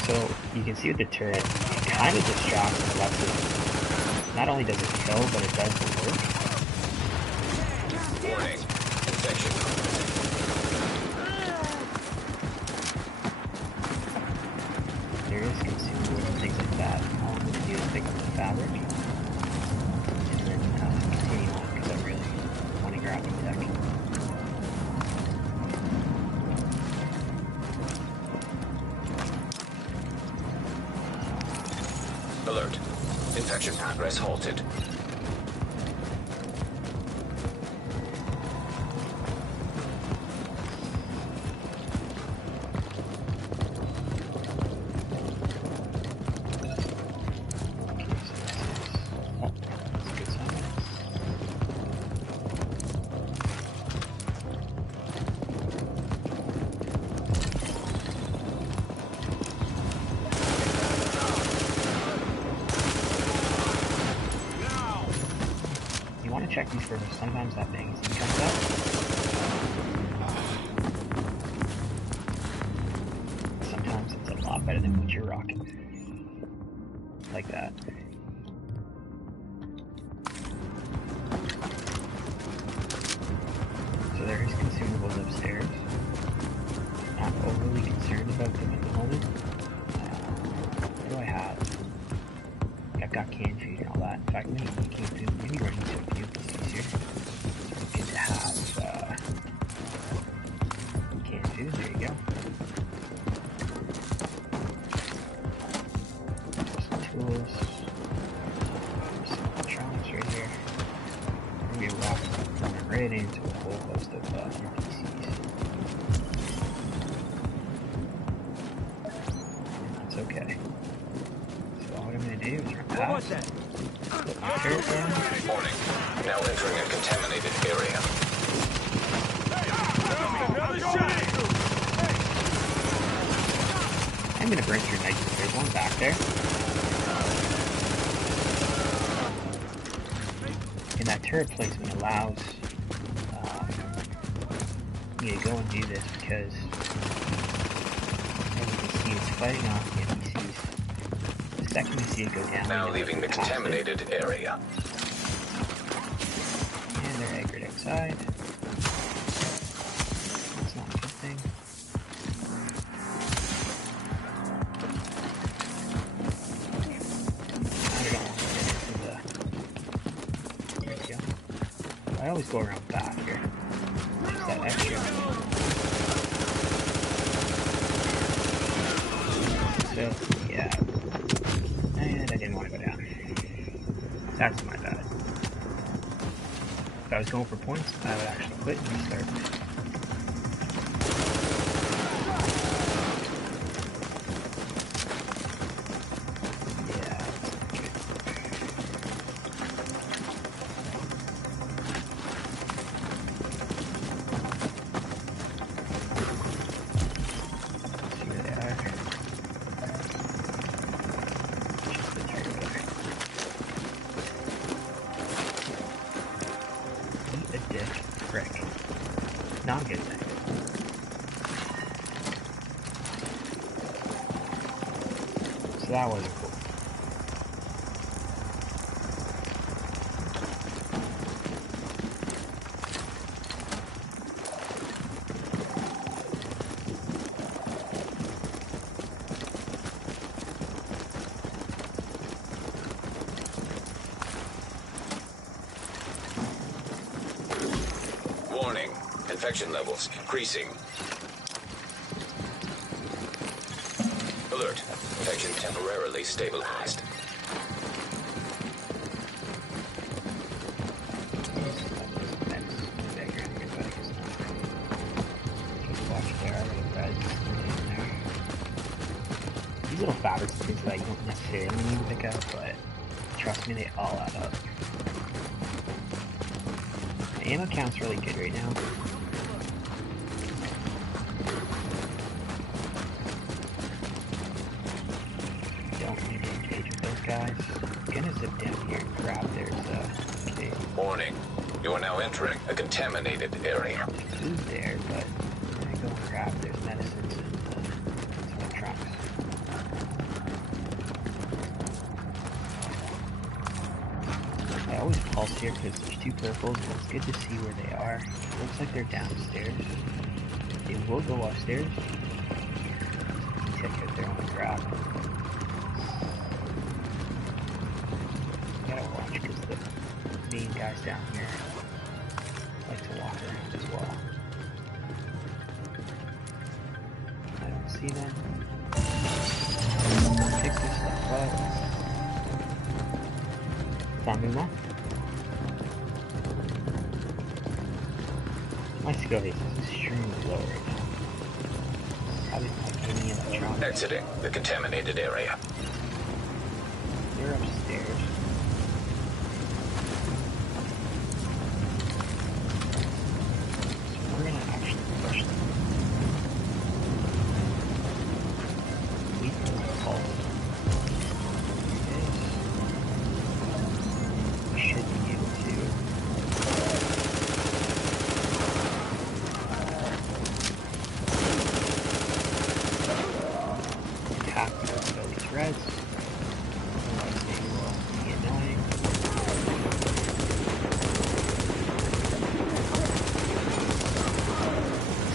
So you can see with the turret, it kind of distracts and lets it. Not only does it kill, but it does the work. Warning. Infection. There is consumables and things like that. All I'm going to do is pick up the fabric and then continue on because I really want to grab the tech. Alert. Infection progress halted. Oh, that's a good sign. You want to check these first. Sometimes that magazine comes out. Sometimes it's a lot better than what you're rocking. Like that. So there is consumables upstairs. Not overly concerned about them at the moment. What do I have? I've got canned food and all that. In fact, maybe canned food, maybe running to a few pieces here. It's good to have canned food. There you go. Some tools. Some electronics right here. Maybe running right into a whole host of NPCs. And that's okay. So all I'm going to do is run past. What was that? Put my turret down. Warning. Now entering a contaminated area. Another shot! I'm going to burn through nitrous. There's one back there. And that turret placement allows me to go and do this because, as you can see, it's fighting off the NPCs. The second you see it go down, Now you know leaving the it's past it. contaminated area. And they're aggroed outside. That's not a good thing. always go around back here. Just that extra. So, yeah. And I didn't want to go down. That's my bad. If I was going for points, I would actually quit and restart. Not good thing. So that wasn't cool. Warning. Infection levels increasing. Alert. Infection temporarily stabilized. These little fabrics are things that I don't necessarily need to pick up, but trust me, they all add up. My ammo count's really good right now. Don't need to engage with those guys. I'm gonna zip down here and grab their okay. Warning. You are now entering a contaminated area. Food there, but I'm gonna go and grab their medicines and some electronics. I always pulse here because there's two purples and it's good to see where they are. It looks like they're downstairs. They will go upstairs. Check out there on the grab. You gotta watch because the main guys down here like to walk around as well. I don't see them. Pick this stuff up. Found me one. My skill base is extremely low right now. Probably like any electronics. Exiting the contaminated area. They're upstairs. So we're gonna actually push them. We can call it. We should be able to. These reds. Otherwise they will be annoying.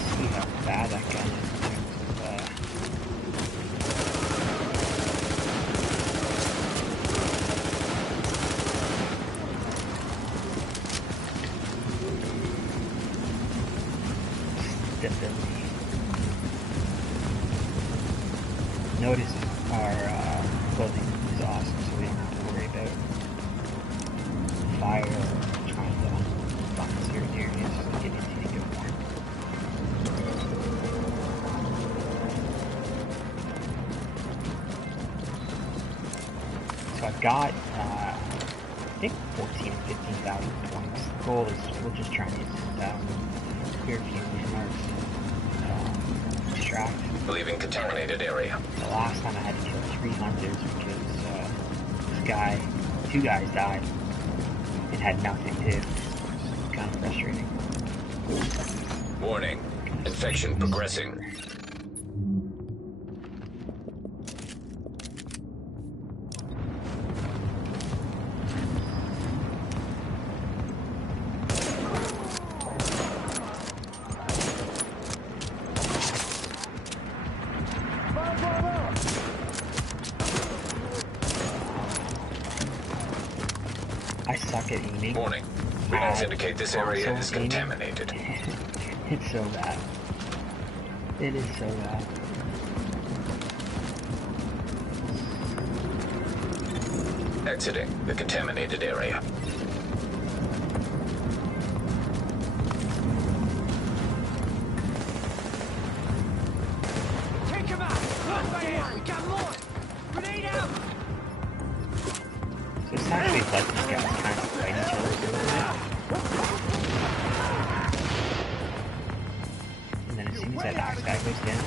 See how bad that gun is in terms of stability. Notice our clothing is awesome, so we don't have to worry about fire or trying to find certain areas to get into a good one. So I've got, I think 14 or 15,000 points. The goal is we'll just try and get 10,000. Clear a few landmarks. Extract. Leaving contaminated area. The last time I had to kill 3 hunters because this guy, 2 guys died and had nothing too. Kind of frustrating. Warning. Infection progressing. I suck at aiming. Warning. Readings indicate this area is aiming. contaminated. It's so bad. It is so bad. Exiting the contaminated area. Take him out! Look right here! We got more! Grenade out! So it's actually like these guys kind of fight each other a little bit. And then as soon as that axe guy goes down,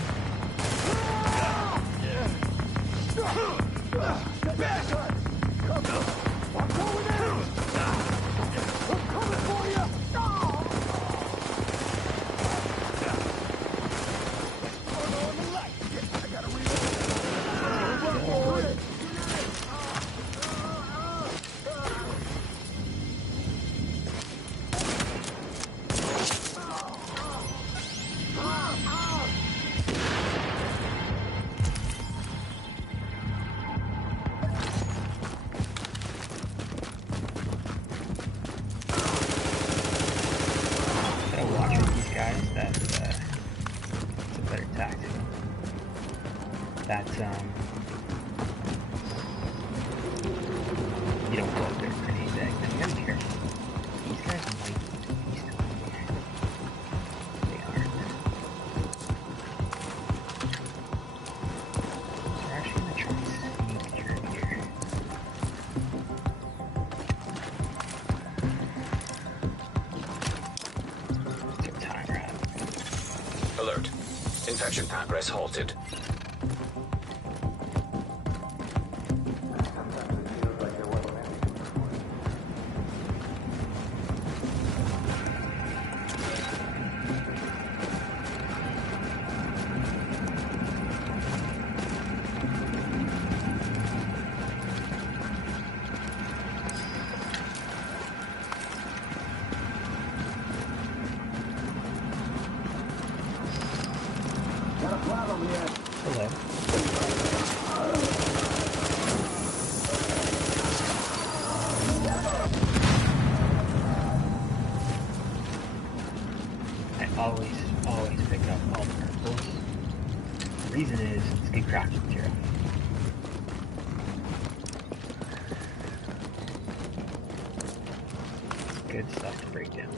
you don't go up there for anything. You gotta be careful. These guys might be They aren't. So we're actually gonna try to sneak through here. What's our timer at? Alert. Infection progress halted. Hello. I always pick up all the purples. The reason is it's good crafting material. Good stuff to break down.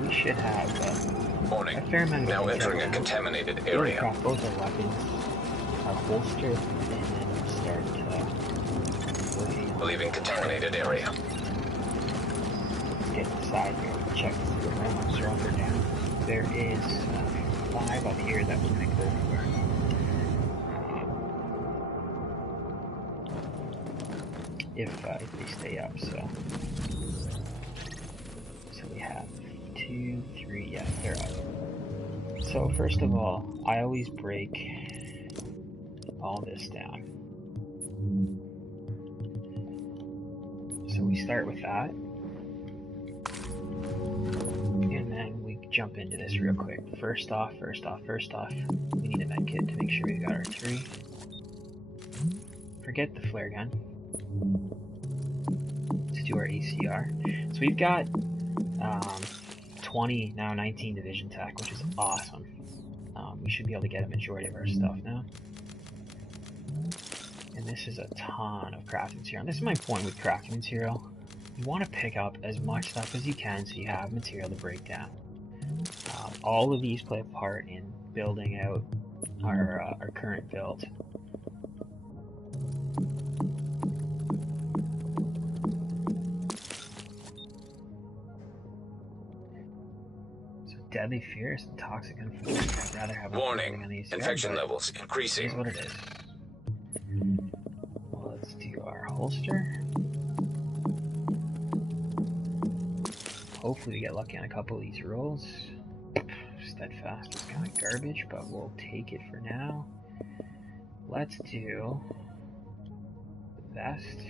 We should have Warning. a fair amount of Now intel entering a now. contaminated We'll area. craft both our weapons, our holster, and then start working on Leaving contaminated area. Let's get inside here and check to see what rounds are up or down. There is 5 up here that we're going to go for. If they stay up, so we have 2, 3, yeah, they're up. So first of all, I always break all this down. So we start with that. And then we jump into this real quick. First off, we need a med kit to make sure we got our 3. Forget the flare gun. Let's do our ACR. So we've got 20, now 19 division tech, which is awesome. We should be able to get a majority of our stuff now. And this is a ton of crafting material. And this is my point with crafting material. You want to pick up as much stuff as you can so you have material to break down. All of these play a part in building out our current build. Deadly fierce and toxic unfortunate. I'd rather have Warning. on these. Infection levels It is increasing. what it is. Well, let's do our holster. Hopefully we get lucky on a couple of these rolls. Steadfast is kind of garbage, but we'll take it for now. Let's do the vest.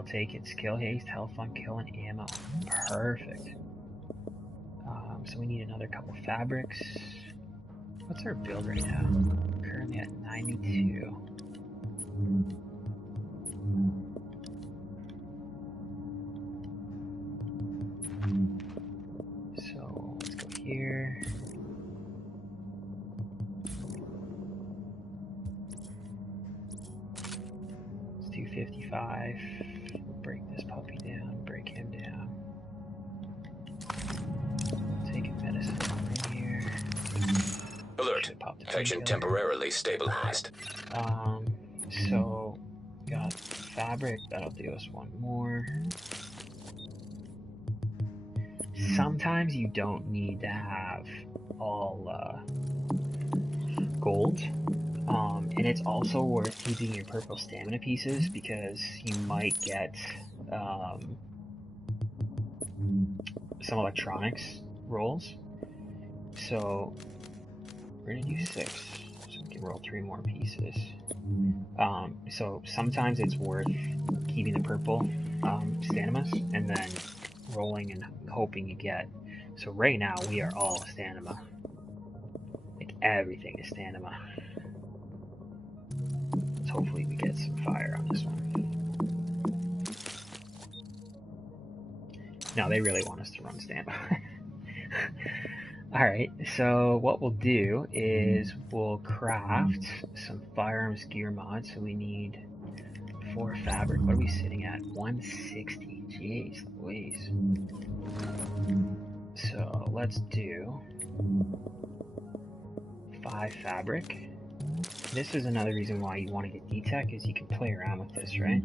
I'll take it. Skill haste, health on kill, and ammo. Perfect. So we need another couple fabrics. What's our build right now? Currently at 92. So let's go here. Let's do 55. Break this puppy down, break him down. Take medicine over here. Alert. Infection temporarily stabilized. So got fabric, that'll do us one more. Sometimes you don't need to have all gold. And it's also worth keeping your purple stamina pieces because you might get some electronics rolls. So we're gonna do 6, so we can roll 3 more pieces. So sometimes it's worth keeping the purple stamina and then rolling and hoping you get. So right now we are all stamina. Like everything is stamina. So hopefully we get some fire on this one. No, they really want us to run stamina. Alright, so what we'll do is we'll craft some firearms gear mods. So we need 4 fabric. What are we sitting at? 160. Jeez Louise. So let's do 5 fabric. This is another reason why you want to get D-Tech, is you can play around with this, right?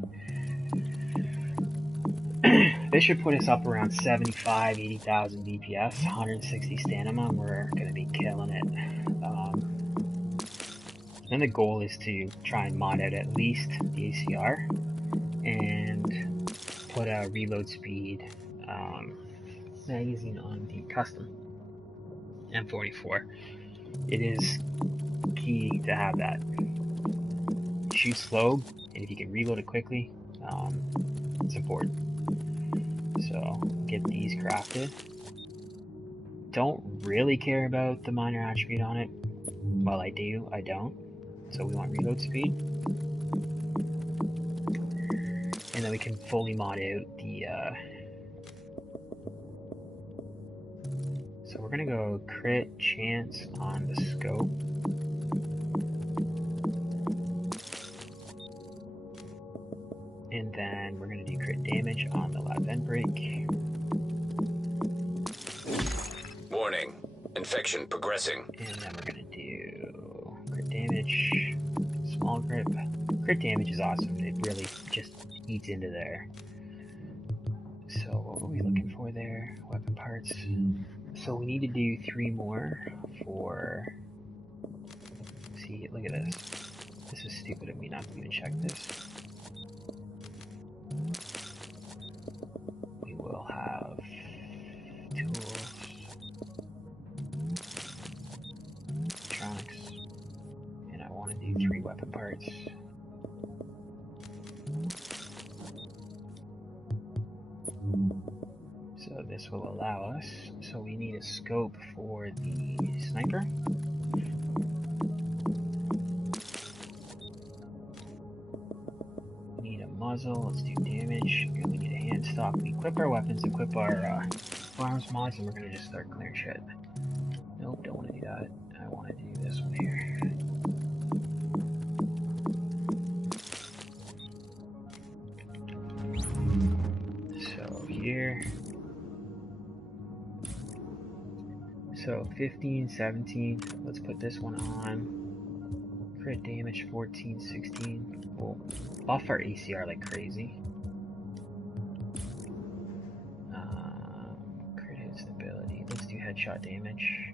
This should put us up around 75, 80,000 DPS, 160 stamina, and we're going to be killing it. Then the goal is to try and mod out at least the ACR and put a reload speed magazine on the custom M44. It is key to have that. Shoot slow, and if you can reload it quickly, it's important. So get these crafted. Don't really care about the minor attribute on it. Well, I do, I don't. So we want reload speed. And then we can fully mod out the so we're gonna go crit chance on the scope. And then we're going to do crit damage on the lab vent break. Warning. Infection progressing. And then we're going to do crit damage, small grip. Crit damage is awesome. It really just eats into there. So what were we looking for there? Weapon parts. So we need to do 3 more for... See, look at this. This is stupid of me not to even check this. We will have tools, electronics, and I want to do 3 weapon parts. So this will allow us, so we need a scope for the sniper. We need a muzzle, let's do damage, and we need a hand stock. We equip our weapons, equip our arms mods, and we're going to just start clearing shit. Nope, don't want to do that. I want to do this one here. So here. So 15, 17, let's put this one on. Crit damage 14, 16. We'll buff our ACR like crazy. Crit hit stability. Let's do headshot damage.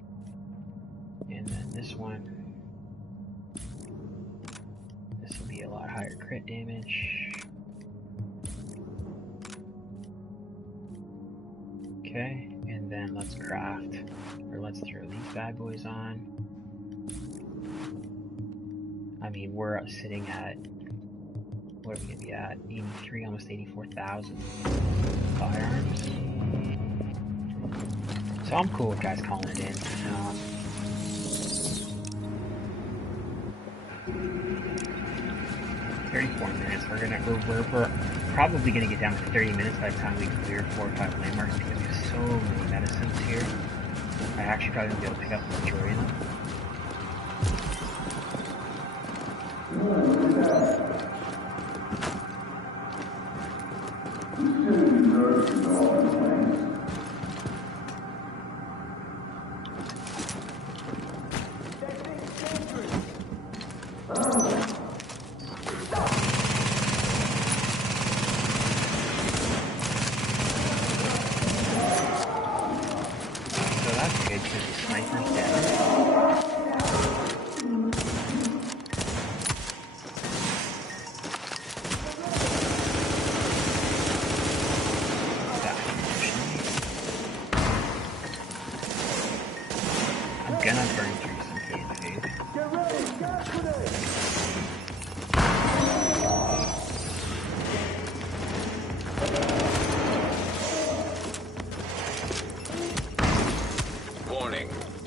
And then this one. This will be a lot higher crit damage. Okay, and then let's craft, or let's throw these bad boys on. I mean, we're sitting at what are we gonna be at? 83, almost 84,000 firearms. So I'm cool with guys calling it in. 34 minutes. We're probably gonna get down to 30 minutes by the time we clear 4 or 5 landmarks because we have so many medicines here. I actually probably won't be able to pick up the majority of them.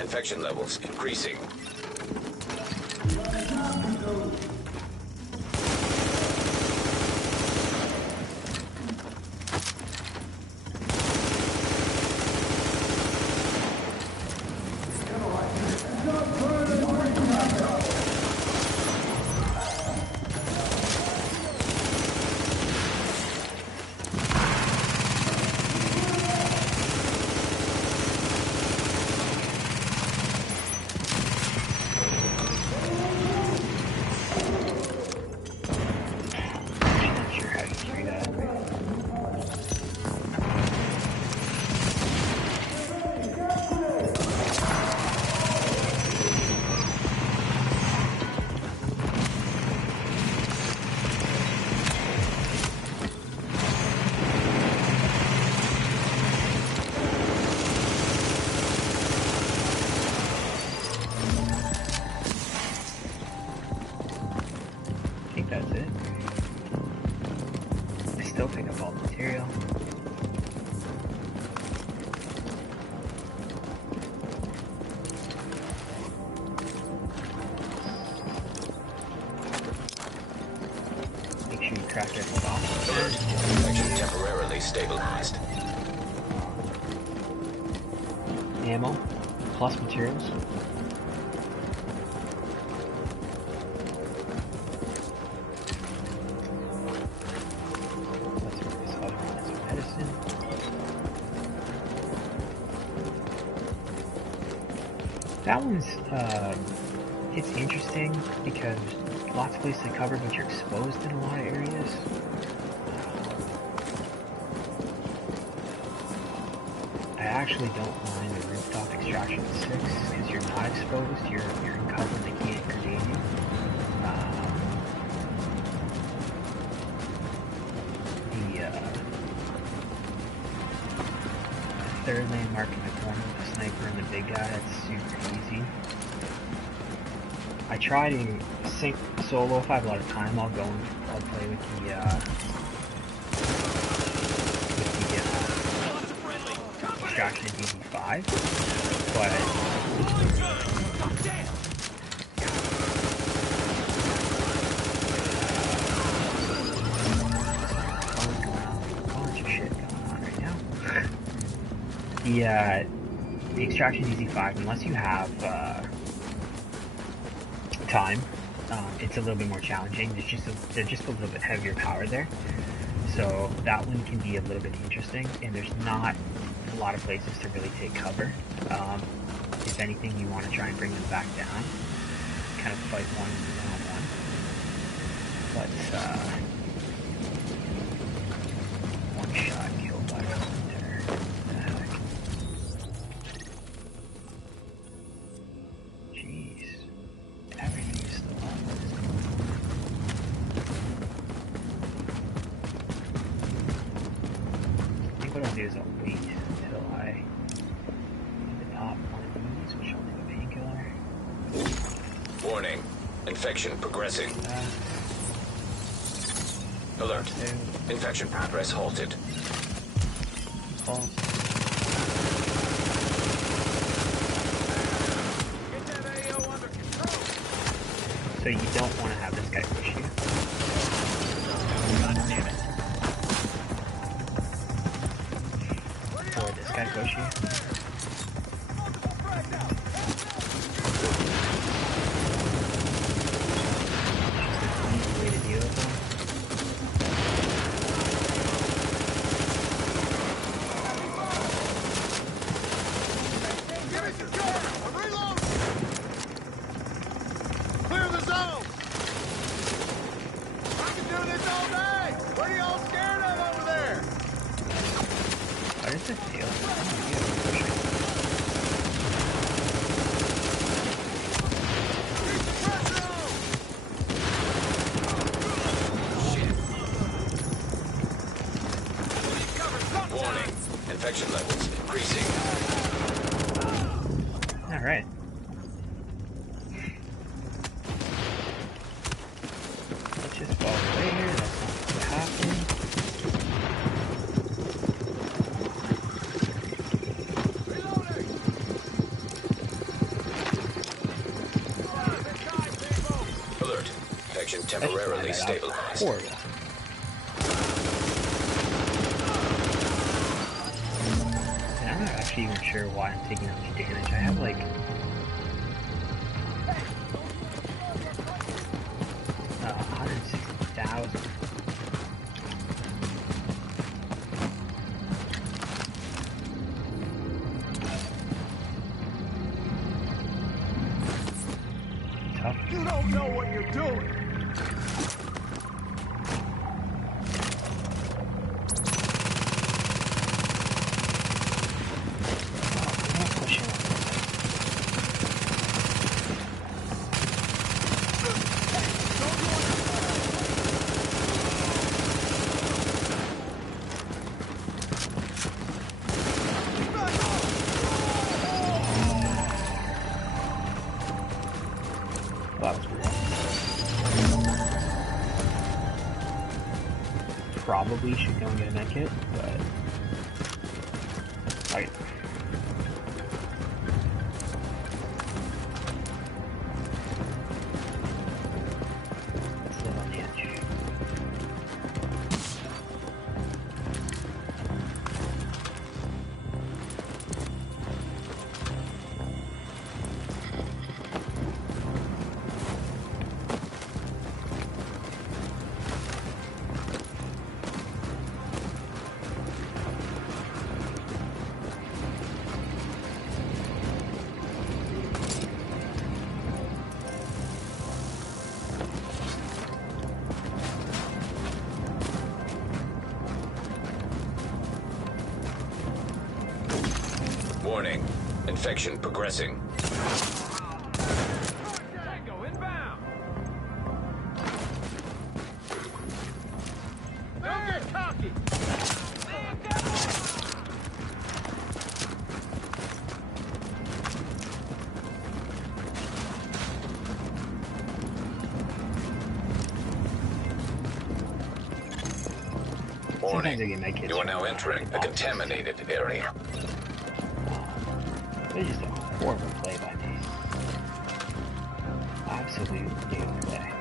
Infection levels increasing. Infection temporarily stabilized. Ammo plus materials. That one's, it's interesting because lots of places to cover, but you're exposed in a lot of areas. I actually don't mind the rooftop extraction 6 because you're not exposed, you're in cover, they can't grenade you. The third landmark in the corner with the sniper and the big guy, that's super easy. I try to sync solo if I have a lot of time. I'll play with the extraction DD5, but the extraction DZ5, unless you have time, it's a little bit more challenging. There's just a little bit heavier power there, so that one can be a little bit interesting. And there's not a lot of places to really take cover. If anything, you want to try and bring them back down, kind of fight one-on-one. But one shot killed by a hunter. What the heck? Jeez. Everything is still on. I think what I'll do is I'll wait until I get the top one of these, which I'll do a painkiller. Warning. Infection progressing. Alert. Infection progress halted. Oh. Get that AO under control. So you don't want to have this guy push you. God damn it. Or this guy push you. Easy way to deal with them. Give me some cover. I'm reloading. Clear the zone. I've been doing this all day. What are y'all scared of over there? Why does it feel? Warning. Infection levels increasing. Alright. Let's just fall away here. That's not what happened. Alert. Infection temporarily stabilized. Horrible. And I'm not actually even sure why I'm taking that much damage. I have like 160,000. Tough. You don't know what you're doing. I'm pushing on this. Well, that was weird. Probably should go and get a med kit, but okay. Let's live on the edge. Warning. Infection progressing. Tango inbound. Don't get cocky. Warning. Sometimes I get med kits You are from now entering a contaminated area. It's just a horrible play by me. Absolutely ridiculous play.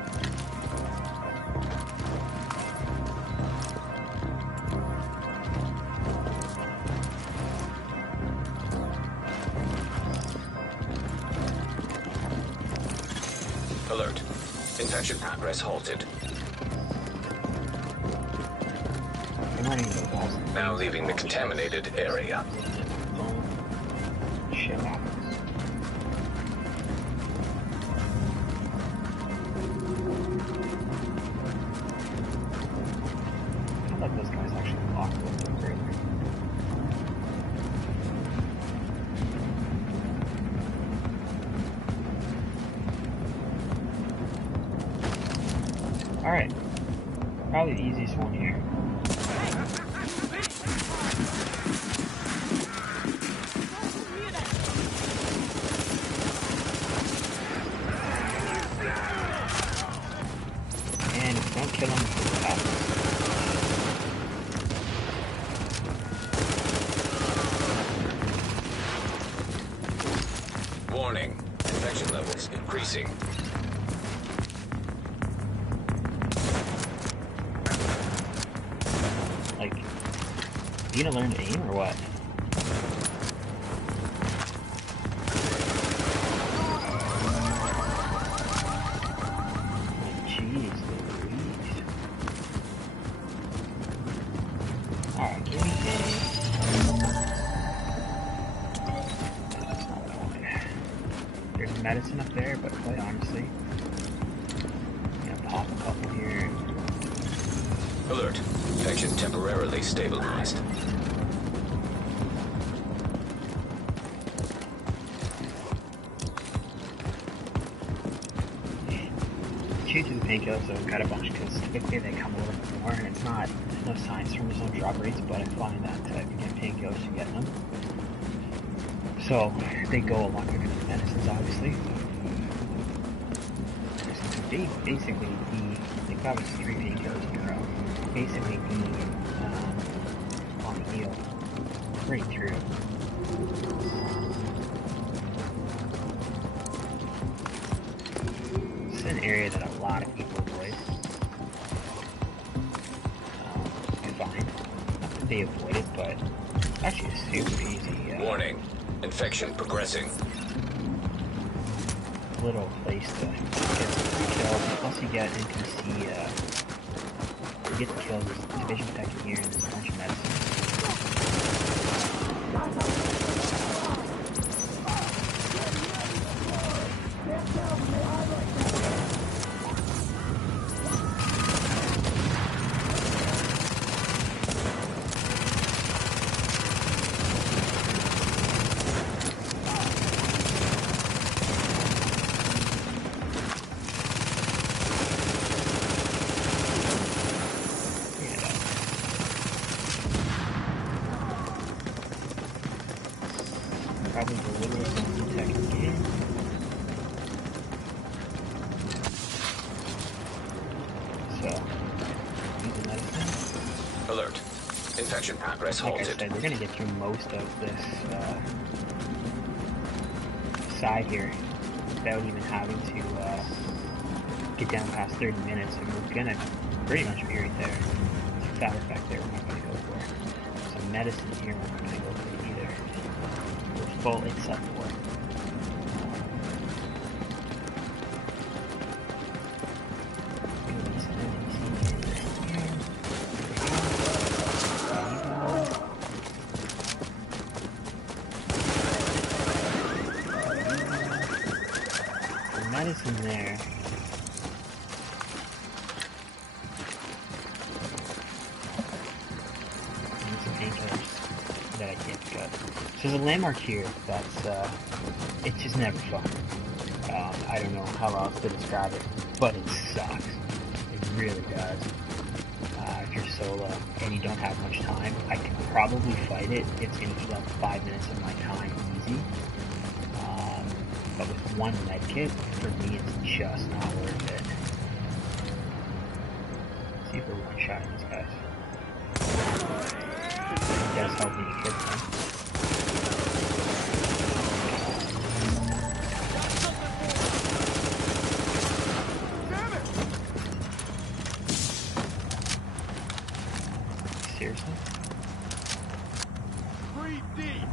Alert. Infection progress halted. I'm not even gonna balls. Now leaving the contaminated area. Shit happens. I feel like those guys actually locked up the great. Alright. Probably the easiest one here. And don't kill him before it happens. Warning. Infection levels increasing. Like, you gonna learn to aim or what? Jeez Louise. Alright, give me That's not what I wanted. There's medicine up there, but quite honestly, I'm gonna pop a couple here. Alert. Infection temporarily stabilized. Shoot to the painkillers, so I've got a bunch because typically they come a little bit more, and it's not no science from zone drop rates, but I find that if you get painkillers, you get them. So they go a lot quicker than the medicines, obviously. They basically they probably 3 painkillers in a row. Basically on the heal right through. This is an area that a lot of people avoid. I find. Not that they avoid it, but it's actually a super easy Warning. Infection progressing. little place to get some kills. Plus you get NPC, you get the kills, there's division protected here, and there's a bunch of medicine. Probably the littlest detected game. So, using medicine. Alert. Infection progress Like I halted. said, we're gonna get through most of this side here without even having to get down past 30 minutes, and we're gonna pretty much be right there. There's a fat effect there we're not gonna go for. Some medicine here we're not gonna go for either. We're full except for. Medicine there. And some painkillers that I can't pick up. So there's a landmark here that's it's just never fun. I don't know how else to describe it, but it sucks. It really does. If you're solo and you don't have much time, I could probably fight it. It's gonna eat up 5 minutes of my time easy. But with one med kit, for me, it's just not worth it. Let's see if we're one-shotting these guys. It does help me to hit them. Seriously? Breathe deep.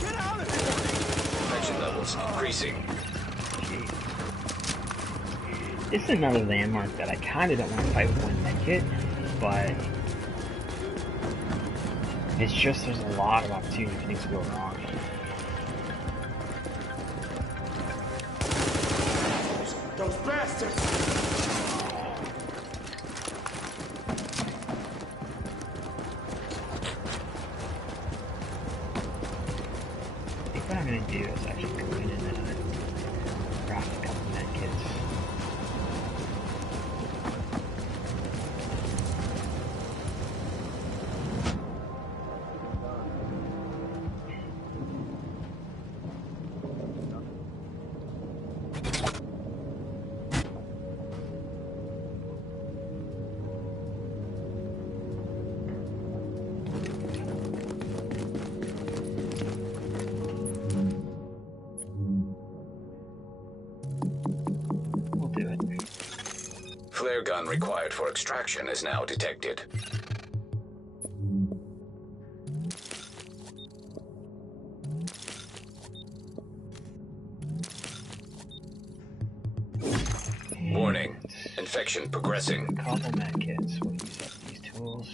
Get out of here! Infection levels increasing. Jeez. This is another landmark that I kind of don't want to fight with one medkit, but it's just there's a lot of opportunity for things to go wrong. Those bastards! I think what I'm going to do is actually go in and craft a couple medkits. flare gun required for extraction is now detected. Warning. Infection progressing. Couple med kits. We'll use up these tools.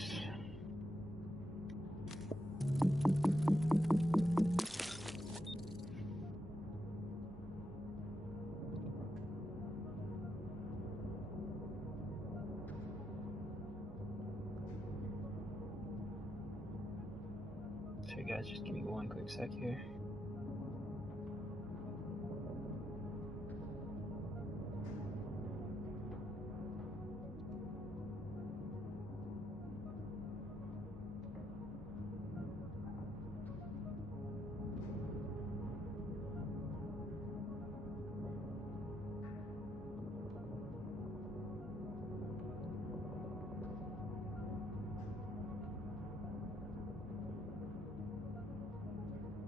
So guys, just give me one quick sec here.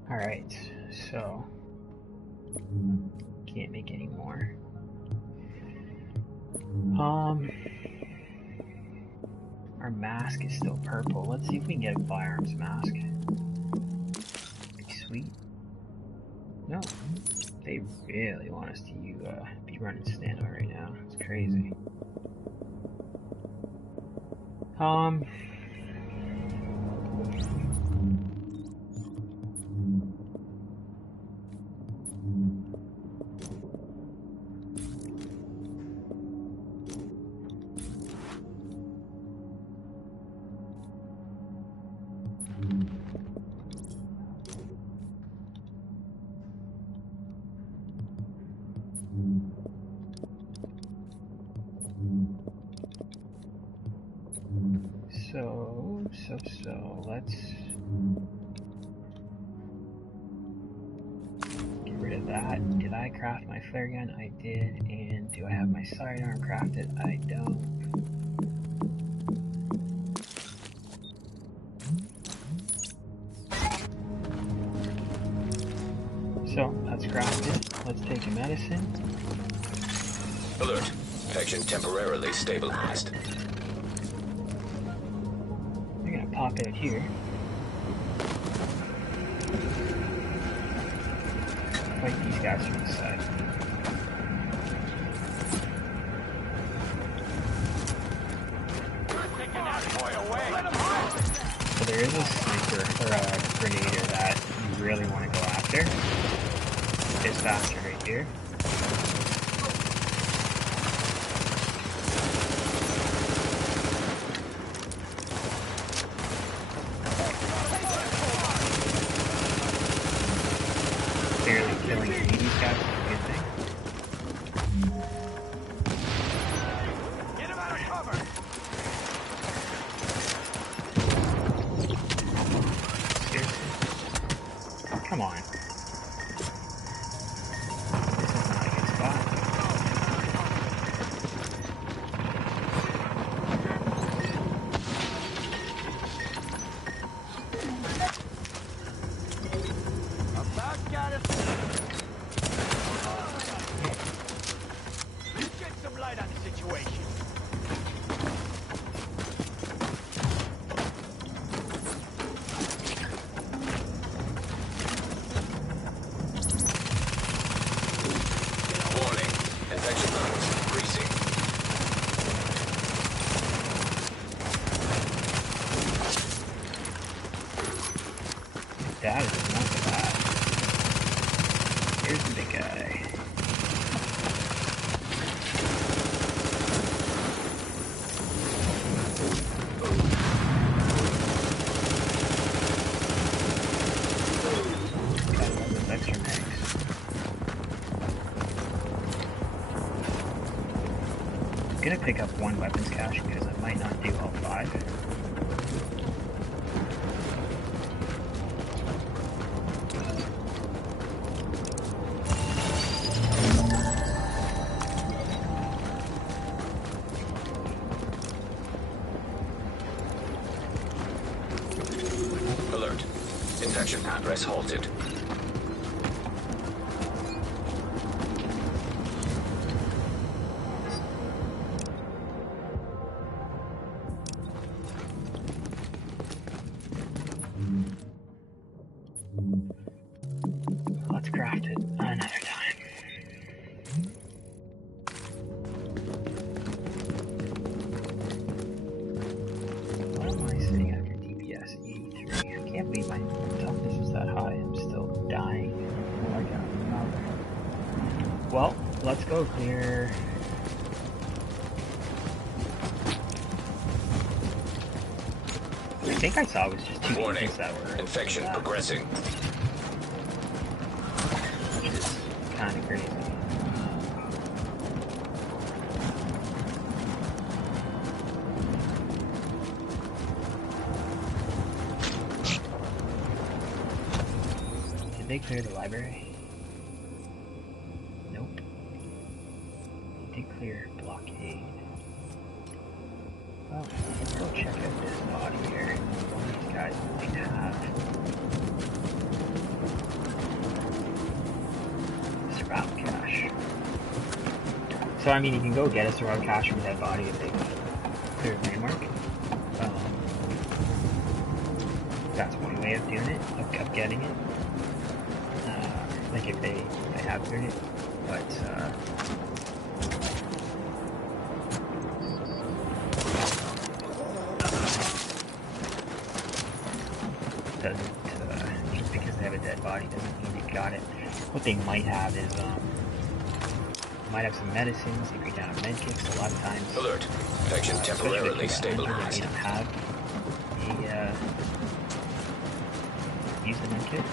Alright, so can't make any more. Our mask is still purple. Let's see if we can get a firearms mask. Be sweet. No, they really want us to be running standout right now. It's crazy. So let's get rid of that. Did I craft my flare gun? I did. And do I have my sidearm crafted? I don't. So that's crafted. Let's take a medicine. Alert. Infection temporarily stabilized. Pop out here. Fight these guys from the side. So there is a sniper or a grenader that you really want to go after. This bastard right here. Killing any of these guys is a good thing. Get him out of cover! Seriously? Come on. This is not a good spot. About got it. Light on the situation. Warning. Infection levels increasing. That is not so bad. Here's the big guy. I'm gonna pick up one weapons cache because I might not do all 5. Alert. Infection progress halted. craft it another time. What am I sitting at for DPS? 83. I can't believe my toughness is that high. I'm still dying. Oh my god. Well, let's go clear. I think I saw it was just 2 Warning. agents that were Infection progressing. Which is kind of crazy. Did they clear the library? Nope. They did clear blockade. Oh, let's go check out this body here. One of these guys might have survival cache. So I mean, you can go get a survival cache from a dead body if they clear a landmark. That's one way of doing it, of getting it. Like if they have cleared it, but doesn't just because they have a dead body doesn't mean they got it. What they might have is might have some medicines. They go down on medkits. A lot of times, Alert. Infection temporarily stabilized. They may not have a use the medkit.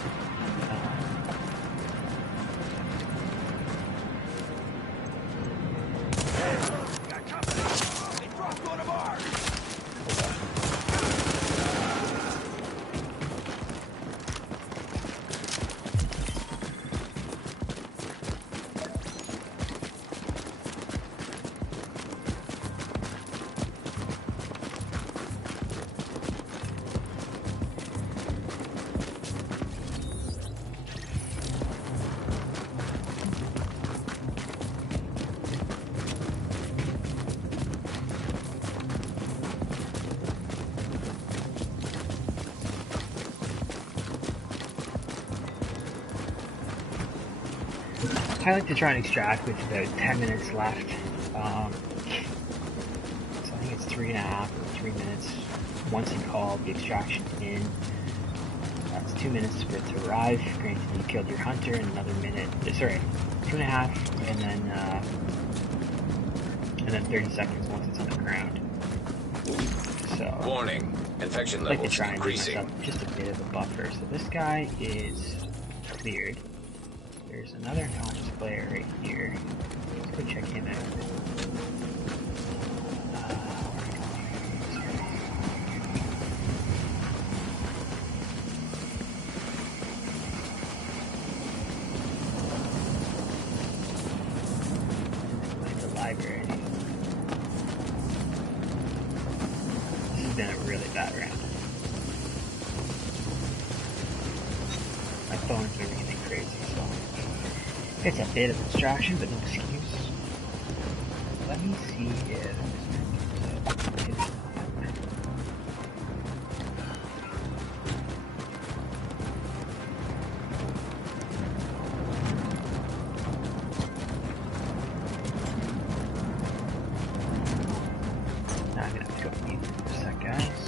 I like to try and extract with about 10 minutes left. So I think it's 3.5 or 3 minutes. Once you call the extraction in, that's 2 minutes for it to arrive. Granted, you killed your hunter in another minute. Sorry, 2.5, and then 30 seconds once it's on the ground. So Warning. Infection I like to levels try and give increasing. myself just a bit of a buffer. So this guy is cleared. There's another unconscious player right here. Let's go check him out. Like the library. This has been a really bad round. My phone's been really crazy, so it's a bit of a distraction, but no excuse. Let me see if I'm gonna have to go on mute for a sec, guys.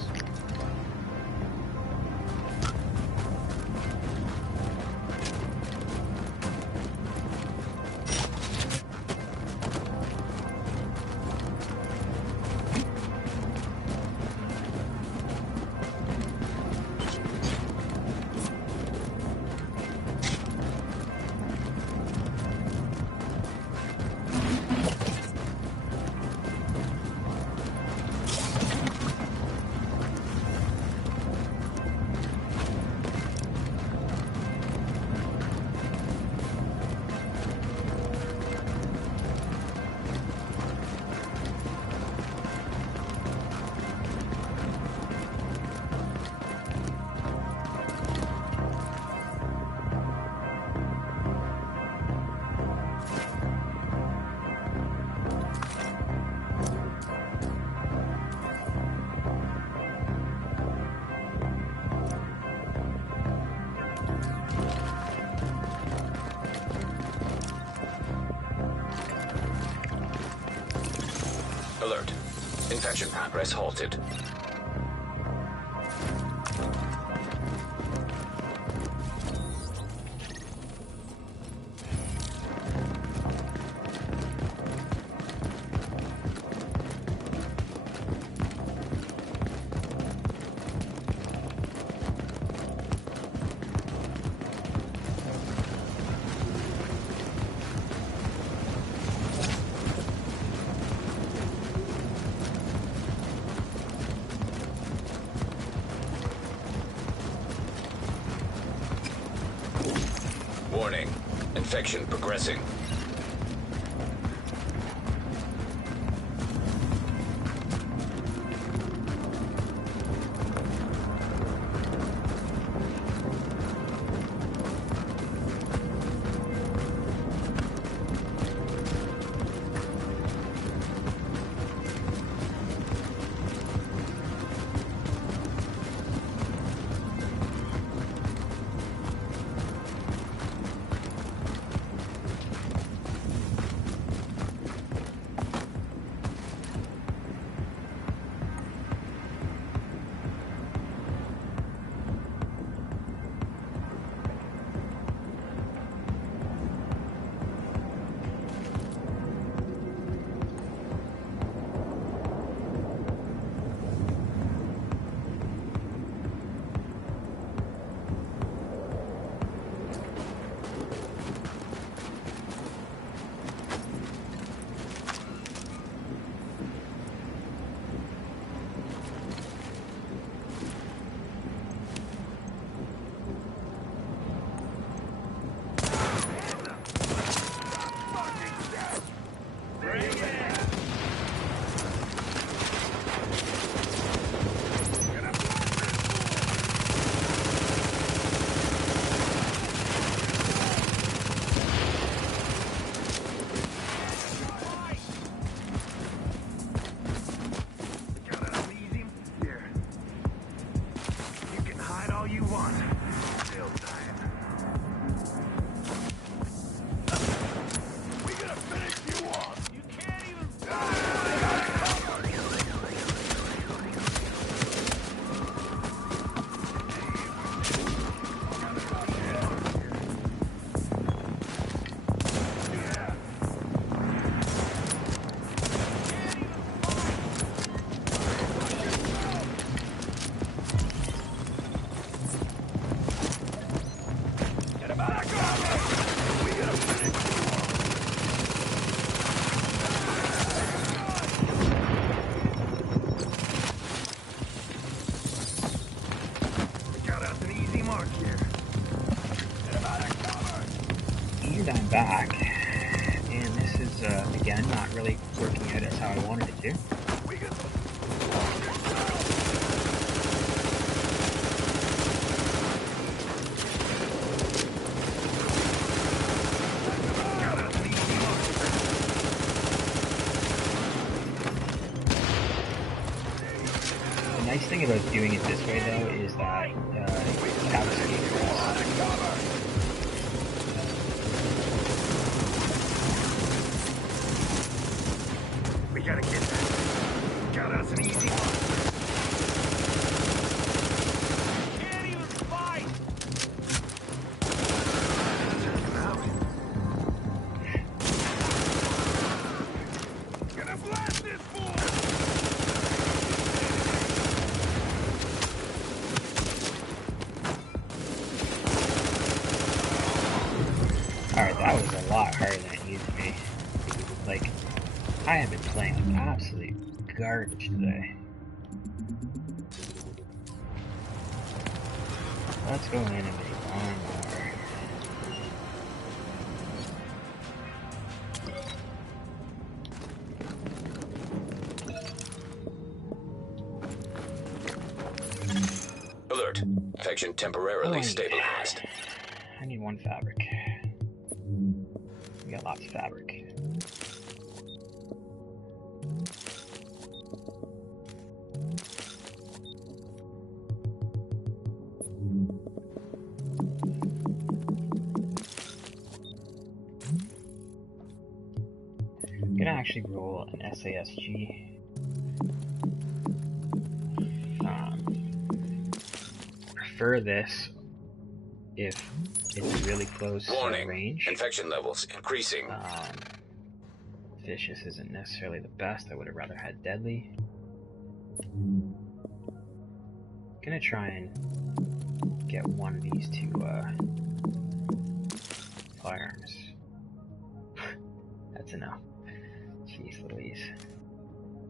Alert. Infection progress halted. Warning. Infection progressing. And I'm back, and this is, again, not really working out as how I wanted it to. The nice thing about doing it this way, though, is that you have escape routes. We gotta get that. Got us an easy one. Can't even fight! Check him out. Gonna blast this fool! Alright, that was a lot harder than it needed to be. Like, I have been playing like absolute garbage today. Let's go in and make one more. Alert. Infection temporarily stabilized. I need one fabric. We got lots of fabric. I'm gonna actually roll an SASG. prefer this if it's really close Warning. range. Infection levels increasing. Vicious isn't necessarily the best. I would have rather had deadly. Gonna try and get one of these two firearms. That's enough. Jeez Louise.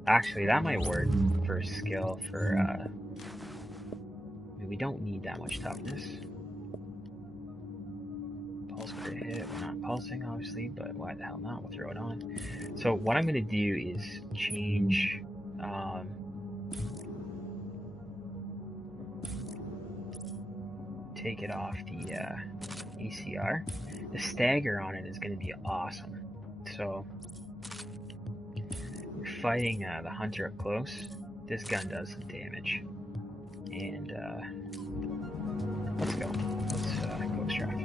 Actually, that might work for skill for I mean, we don't need that much toughness. Pulse crit hit, we're not pulsing obviously, but why the hell not? We'll throw it on. So what I'm gonna do is change take it off the ECR. The stagger on it is gonna be awesome. So we're fighting the hunter up close. This gun does some damage. And let's go. Let's ghost draft.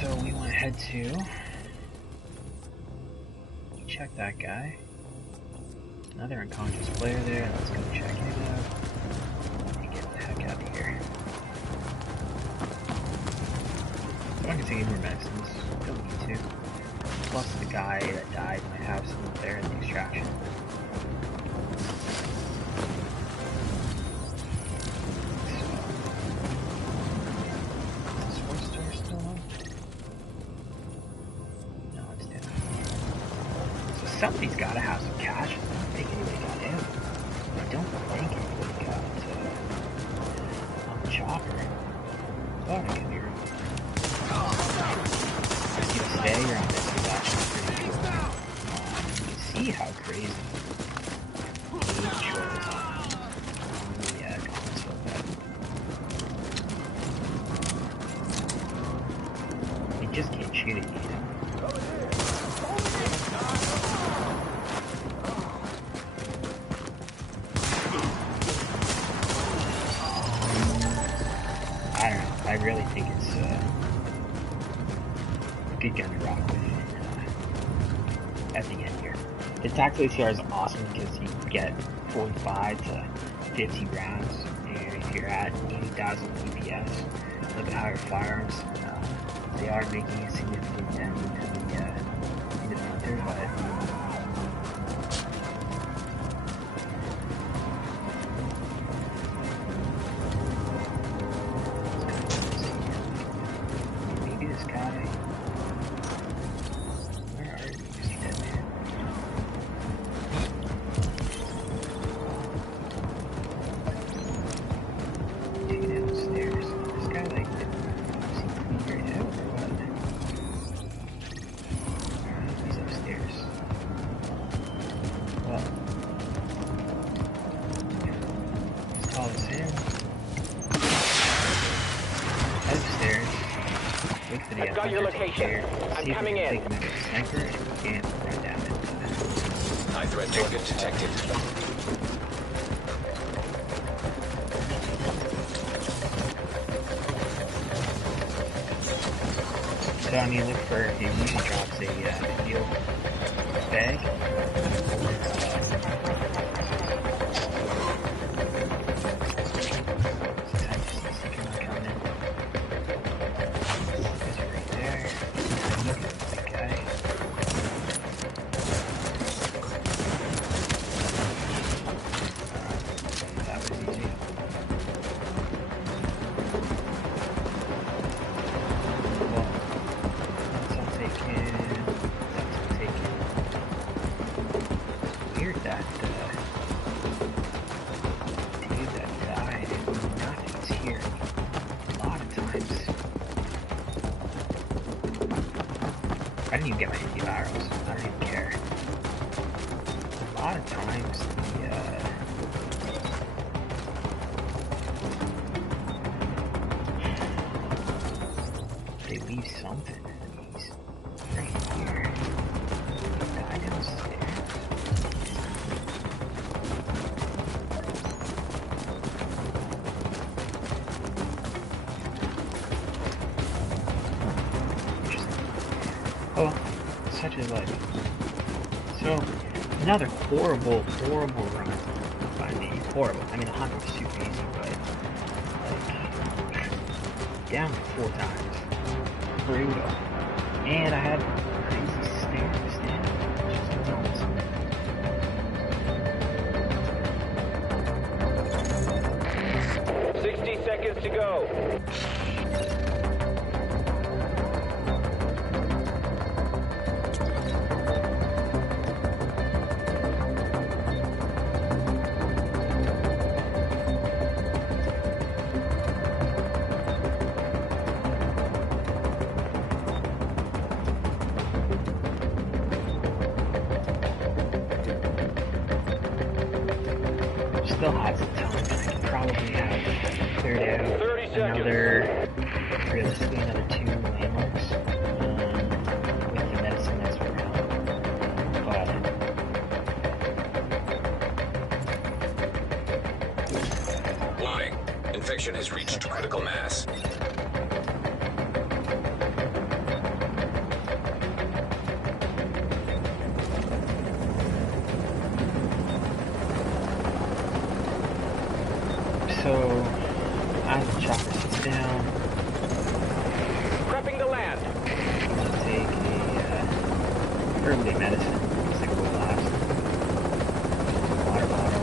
So we want to head to check that guy. Another unconscious player there. Let's go check it out. And get the heck out of here. I'm not gonna take any more medicines. Don't need to. Plus the guy that died might have some there in the extraction. Is this store still on? No, it's dead. So somebody's gotta have some cash. I don't think anybody got in. I don't think anybody got on the chopper. Oh, I could be wrong. I see the stagger on this is actually pretty cool. You can see how crazy the control is on the console. But you just can't shoot it, you know? I don't know. I really think it's a good gun to rock with at the end here. The tactical ACR is awesome because you get 45 to 50 rounds, and if you're at 80,000 DPS, a little bit higher firearms, they are making a significant dent into the hunter, but maybe this guy. Where are you, Mr. Deadman? Take it downstairs. This guy like seems to be right out or what? Alright, he's upstairs. Well, let's call this in. Head upstairs. Wait for the I've got your location. I'm coming in. Take another sniper and we can't run down into that. High threat target detected. So I mean, look for it usually drops a heal bag. Sometimes you see something coming in. Is it right there? Look at that guy. That was easy. Well, that's all taken. Weird that dude that died, nothing's here. A lot of times. I didn't even get my antivirals. I don't even care. A lot of times they leave something. He's right here. Guy downstairs. Interesting. Oh, such is life. So, Another horrible, horrible run by me. Horrible. I mean, the hunt was super easy, but like down 4 times. Brutal. And I had crazy stand. Just nuts. 60 seconds to go. Still has a ton. I could probably have cleared out 30 seconds. realistically, another 2 landmarks with the medicine that's around. But Warning. Infection has reached critical mass. so as the chopper sits down, Prepping to land. I'm gonna take a early medicine. Looks like it will last. Water bottle.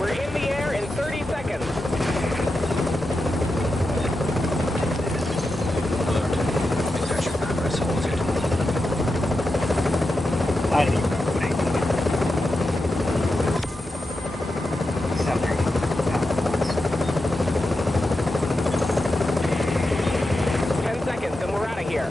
We're in the air in 30 seconds. Alert. Infection progress halted. I don't even know what I did. Suffering. 10 seconds and we're out of here.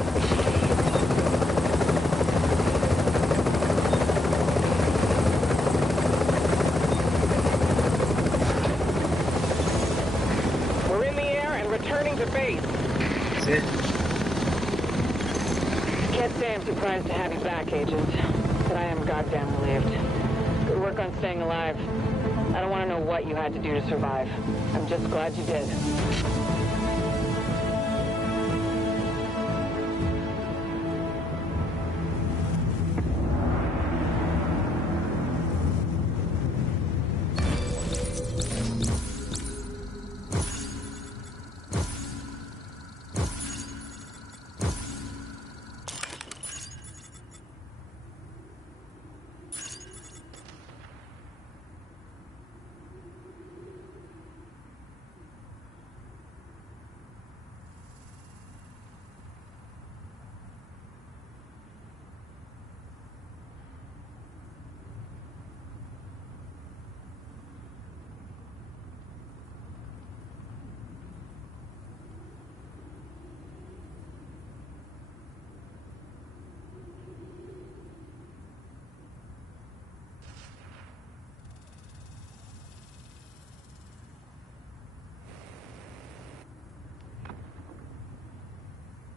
We're in the air and returning to base. That's it. Can't say I'm surprised to have you back, Agent, but I am goddamn relieved. Good work on staying alive. I don't want to know what you had to do to survive. I'm just glad you did.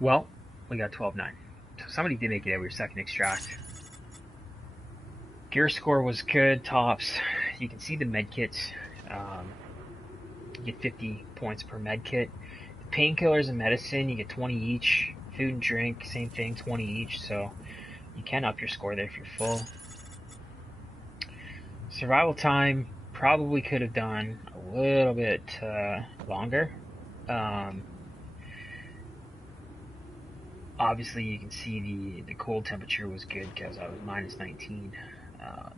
Well, we got 12-9. So somebody did make it out with your second extract. Gear score was good, tops. You can see the med kits. You get 50 points per med kit. Painkillers and medicine, you get 20 each. Food and drink, same thing, 20 each. So you can up your score there if you're full. Survival time, probably could have done a little bit longer. Obviously, you can see the cold temperature was good because I was minus 19. So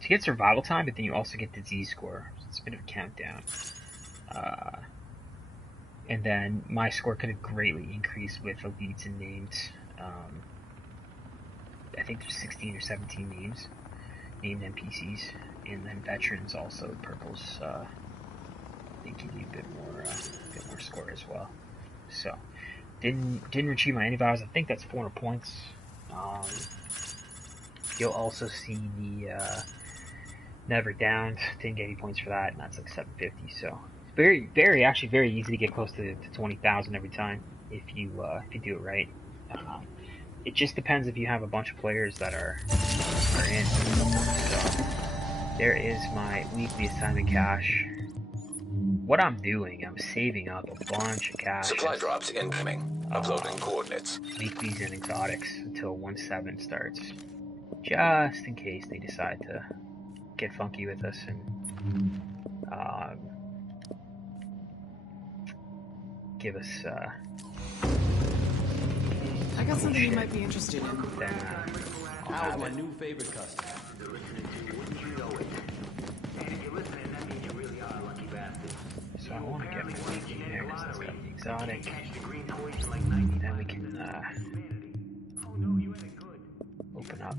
you get survival time, but then you also get the Z score. So it's a bit of a countdown. And then my score could have greatly increased with elites and names. I think there's 16 or 17 named NPCs, and then veterans also. Purples they give you a bit more score as well. So. Didn't achieve my antivirus. I think that's 400 points. You'll also see the Never Downed. Didn't get any points for that, and that's like 750. So actually very easy to get close to 20,000 every time if you do it right. It just depends if you have a bunch of players that are in. So there is my weekly assignment cash. What I'm doing, I'm saving up a bunch of cash. Supply drops incoming. Uploading coordinates. weeklies and exotics until 1.7 starts, just in case they decide to get funky with us and give us I got something you might be interested in. then How's my new favorite customer? so I want to get my weekly here because it's got the exotic. Then we can open up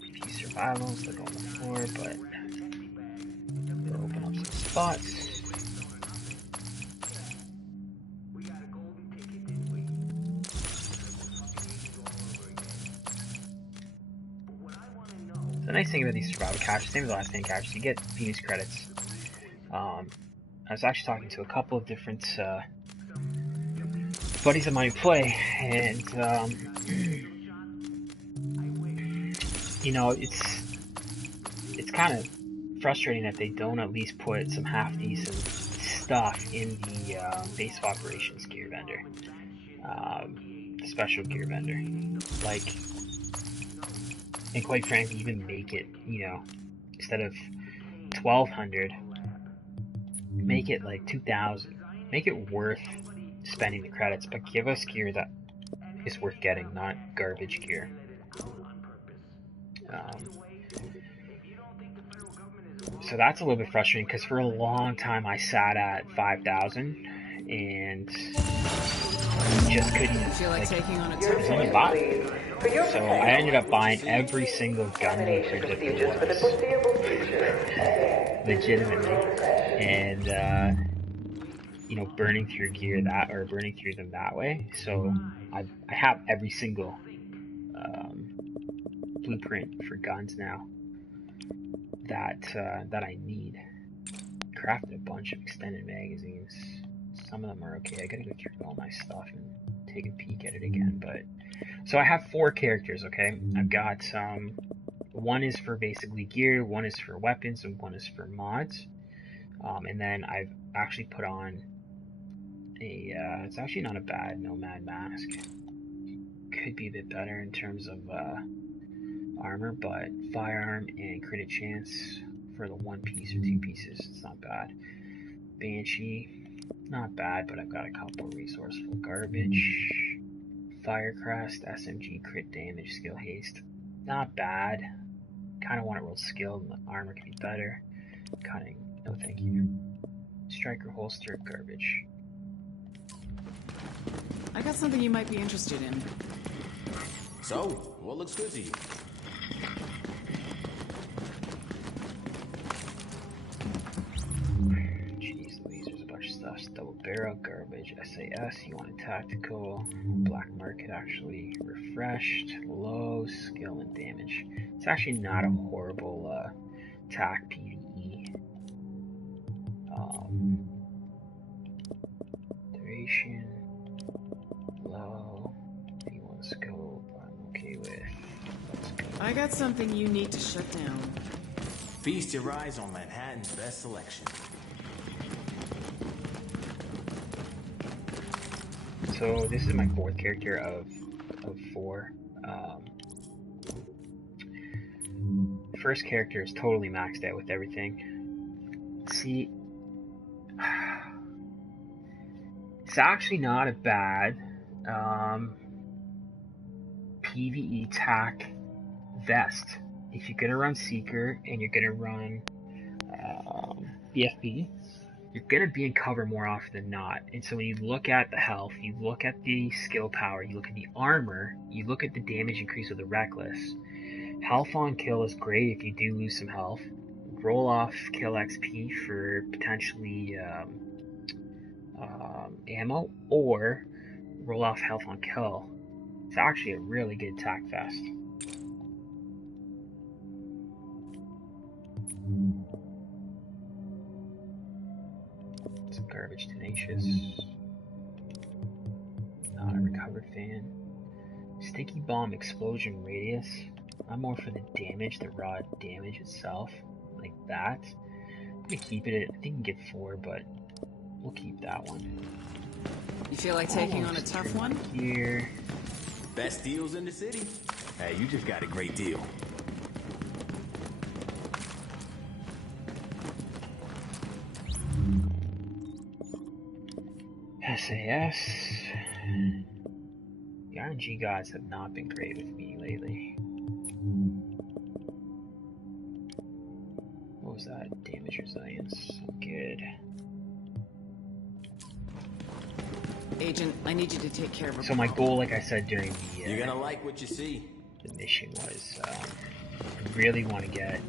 PvE survival instead of on the floor, but we'll open up some spots. The nice thing about these survival caches, same as the last 10 caches, you get Phoenix credits. I was actually talking to a couple of different buddies of mine who play, and you know, it's kind of frustrating that they don't at least put some half decent stuff in the base of operations gear vendor, the special gear vendor, like. And quite frankly, even make it, you know, instead of 1,200, make it like 2,000. Make it worth spending the credits, but give us gear that is worth getting, not garbage gear. So that's a little bit frustrating because for a long time I sat at 5,000 and just couldn't. I feel like taking on a There's only bought. So I ended up buying every single gun blueprint that there was, legitimately, and you know, burning through gear that, or burning through them that way. So I have every single blueprint for guns now that that I need. Crafted a bunch of extended magazines. Some of them are okay. I gotta go through all my stuff and take a peek at it again, but. So I have 4 characters, okay? I've got, one is for basically gear, one is for weapons, and one is for mods. And then I've actually put on a, it's actually not a bad Nomad mask. Could be a bit better in terms of, armor, but firearm and crit chance for the 1 piece or 2 pieces, it's not bad. Banshee, not bad, but I've got a couple of resourceful garbage. Firecrest, SMG, crit damage, skill haste. Not bad. Kind of want it real skilled, and the armor could be better. Cutting, no thank you. Striker holster, garbage. I got something you might be interested in. So, what looks good to you? Jeez Louise, there's a bunch of stuff. Double barrel, garbage, SAS, you want a tactical. Black market actually refreshed. Low skill and damage. It's actually not a horrible tac PVE. Duration, low. V1 scope, I'm okay with. Let's go. I got something you need to shut down. Feast your eyes on Manhattan's best selection. So this is my 4th character of 4. First character is totally maxed out with everything. See, it's actually not a bad PVE tac vest. If you're gonna run Seeker and you're gonna run BFB, you're gonna be in cover more often than not. And so when you look at the health, you look at the skill power, you look at the armor, you look at the damage increase of the Reckless. Health on kill is great if you do lose some health. Roll off kill XP for potentially ammo, or roll off health on kill. It's actually a really good tac vest. Some garbage tenacious. Not a recovered fan. Sticky bomb explosion radius. I'm more for the damage, the raw damage itself, like that. I'm gonna keep it at, I think you can get 4, but we'll keep that one. You feel like taking on a tough one? Here. Best deals in the city. Hey, you just got a great deal. SAS. The RNG guys have not been great with me lately. What was that? Damage resilience. Good. Agent, I need you to take care of a So my goal, like I said during You're gonna like what you see. the mission, was I really want to get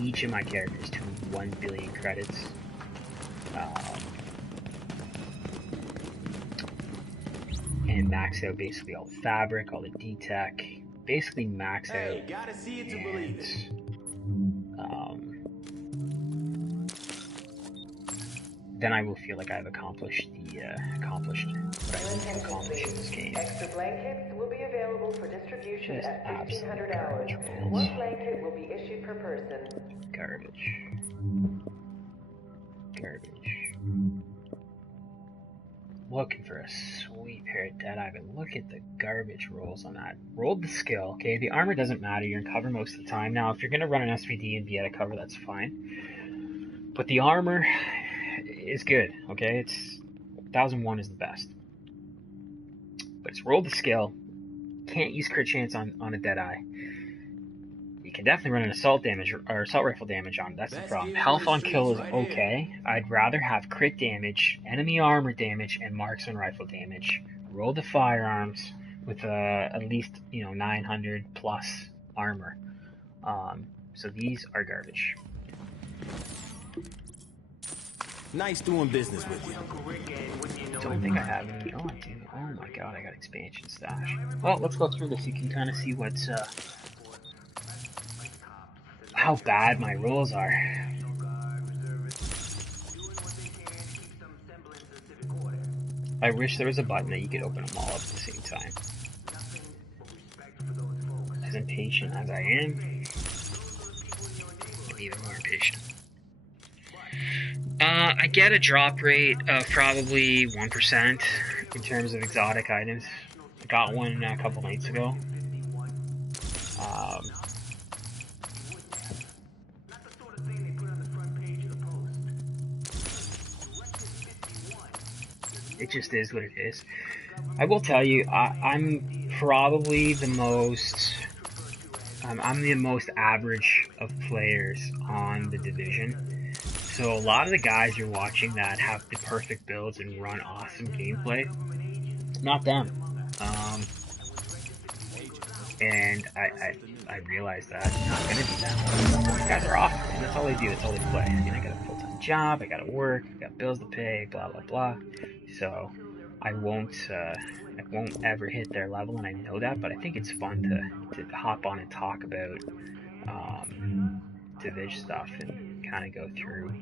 each of my characters to 1 billion credits. And max out basically all the fabric, all the D-Tech, basically max Hey, out. gotta see it to believe it. Then I will feel like I've accomplished accomplished what I need to accomplish in this game. Extra blankets will be available for distribution Just at absolute $1,500. garbage rolls. One blanket will be issued per person. Garbage. Garbage. Looking for a sweet pair of Deadeye, but look at the garbage rolls on that. Rolled the skill, okay? The armor doesn't matter, you're in cover most of the time. Now, if you're going to run an SVD and be out of cover, that's fine. But the armor is good, okay? It's 1001 is the best. But it's rolled the skill. Can't use crit chance on a Deadeye. You can definitely run an assault damage or assault rifle damage on it. That's the problem. Health on kill is okay. I'd rather have crit damage, enemy armor damage, and marksman rifle damage. Roll the firearms with at least 900 plus armor. So these are garbage. Nice doing business with you. Don't think I have any. Oh, I do. Oh my god, I got expansion stash. Well, let's go through this. You can kind of see what's how bad my rolls are. I wish there was a button that you could open them all up at the same time. As impatient as I am, I'm even more impatient. I get a drop rate of probably 1% in terms of exotic items. I got one a couple nights ago. It just is what it is. I will tell you, I'm probably the most... I'm the most average of players on the Division. So a lot of the guys you're watching that have the perfect builds and run awesome gameplay, not them. And I realize that I'm not gonna do that. These guys are awesome, and that's all they do. That's all they play. I mean, I got a full-time job, I gotta work, I got bills to pay, blah blah blah. So I won't ever hit their level, and I know that. But I think it's fun to hop on and talk about Division stuff and kind of go through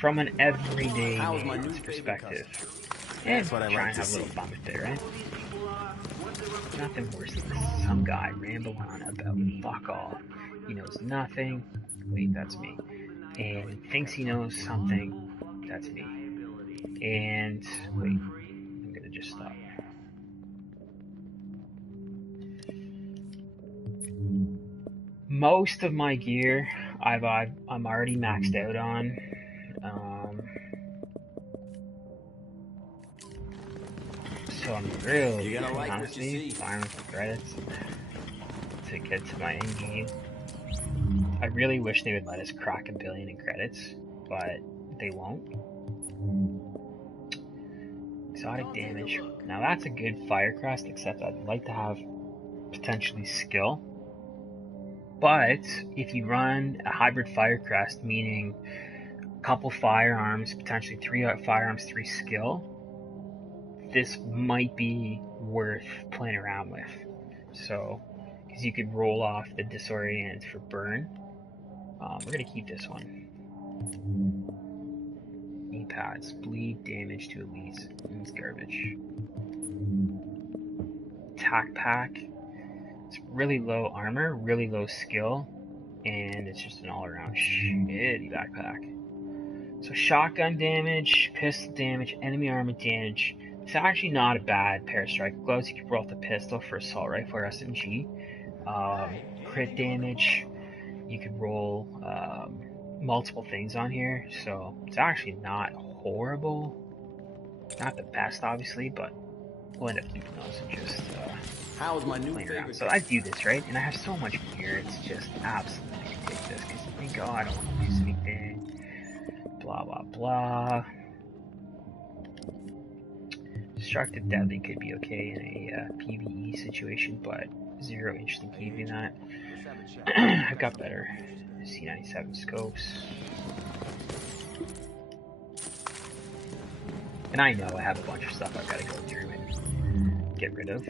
from an everyday man's perspective. And try and have a little fun with it, right? Nothing worse than some guy rambling on about fuck all. He knows nothing. Wait, that's me. And thinks he knows something. That's me. And wait, I'm gonna just stop. Most of my gear I'm already maxed out on. So I'm really honestly farming for credits to get to my end game. I really wish they would let us crack 1 billion in credits, but they won't. Exotic damage. Now that's a good Firecrest, except I'd like to have potentially skill. But if you run a hybrid Firecrest, meaning a couple firearms, potentially 3 firearms, 3 skill, this might be worth playing around with. So, because you could roll off the Disorient for burn. We're going to keep this one. Pads, bleed damage to elites. It's garbage. Tac pack. It's really low armor, really low skill, and it's just an all-around shitty backpack. So shotgun damage, pistol damage, enemy armor damage. It's actually not a bad pair of strike gloves. You can roll off the pistol for assault rifle or SMG. Crit damage. You could roll multiple things on here, so it's actually not horrible. Not the best, obviously, but we'll end up keeping those and just How's my new playing around. favorite? So I do this, right? And I have so much gear, it's just absolutely ridiculous because you think, oh, I don't want to use anything. Blah, blah, blah. Destructive Deadly could be okay in a PVE situation, but zero interest in keeping that. I've got better C97 scopes. And I know I have a bunch of stuff I've got to go through and get rid of.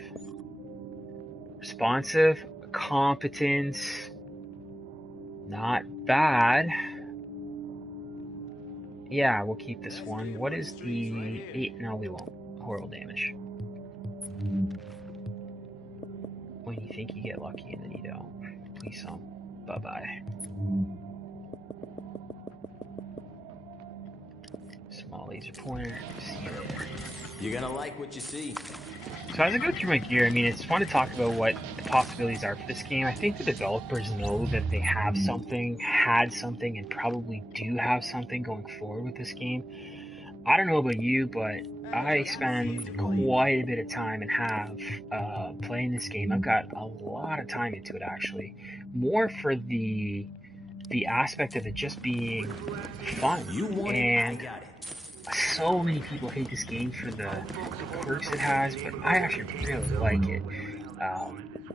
Responsive, competence, not bad. Yeah, we'll keep this one. What is the 8? No, we won't. Horrible damage. When you think you get lucky and then you don't. Please don't. Bye-bye. Small laser pointer. See you there. You're gonna like what you see. So as I go through my gear, I mean, it's fun to talk about what the possibilities are for this game. I think the developers know that they have something, had something, and probably do have something going forward with this game. I don't know about you, but I spend quite a bit of time and have playing this game. I've got a lot of time into it, actually. More for the aspect of it just being fun. You want and it, I got it. so many people hate this game for the quirks it has, but I actually really like it.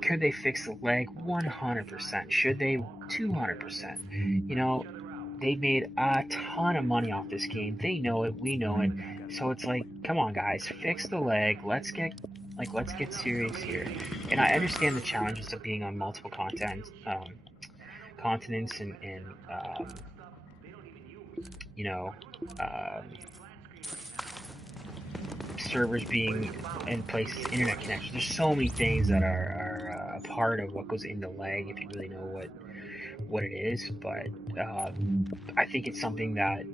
Could they fix the lag? 100%. Should they? 200%. You know, they made a ton of money off this game. They know it. We know it. So it's like, come on, guys, fix the lag. Let's get serious here. And I understand the challenges of being on multiple continents and you know, servers being in place, internet connections. There's so many things that are a part of what goes into lag if you really know what it is. But I think it's something that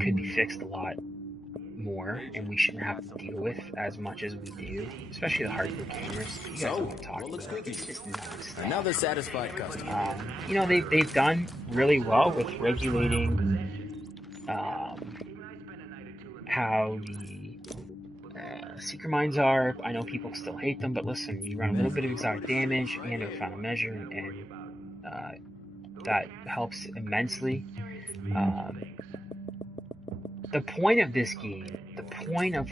could be fixed a lot more, and we shouldn't have to deal with as much as we do, especially the hardcore gamers. You guys know what I'm talking about. It's just nuts. Another satisfied customer. You know, they've done really well with regulating how the secret mines are. I know people still hate them, but listen, you run a little bit of exotic damage and a final measure, and that helps immensely. The point of this game, the point of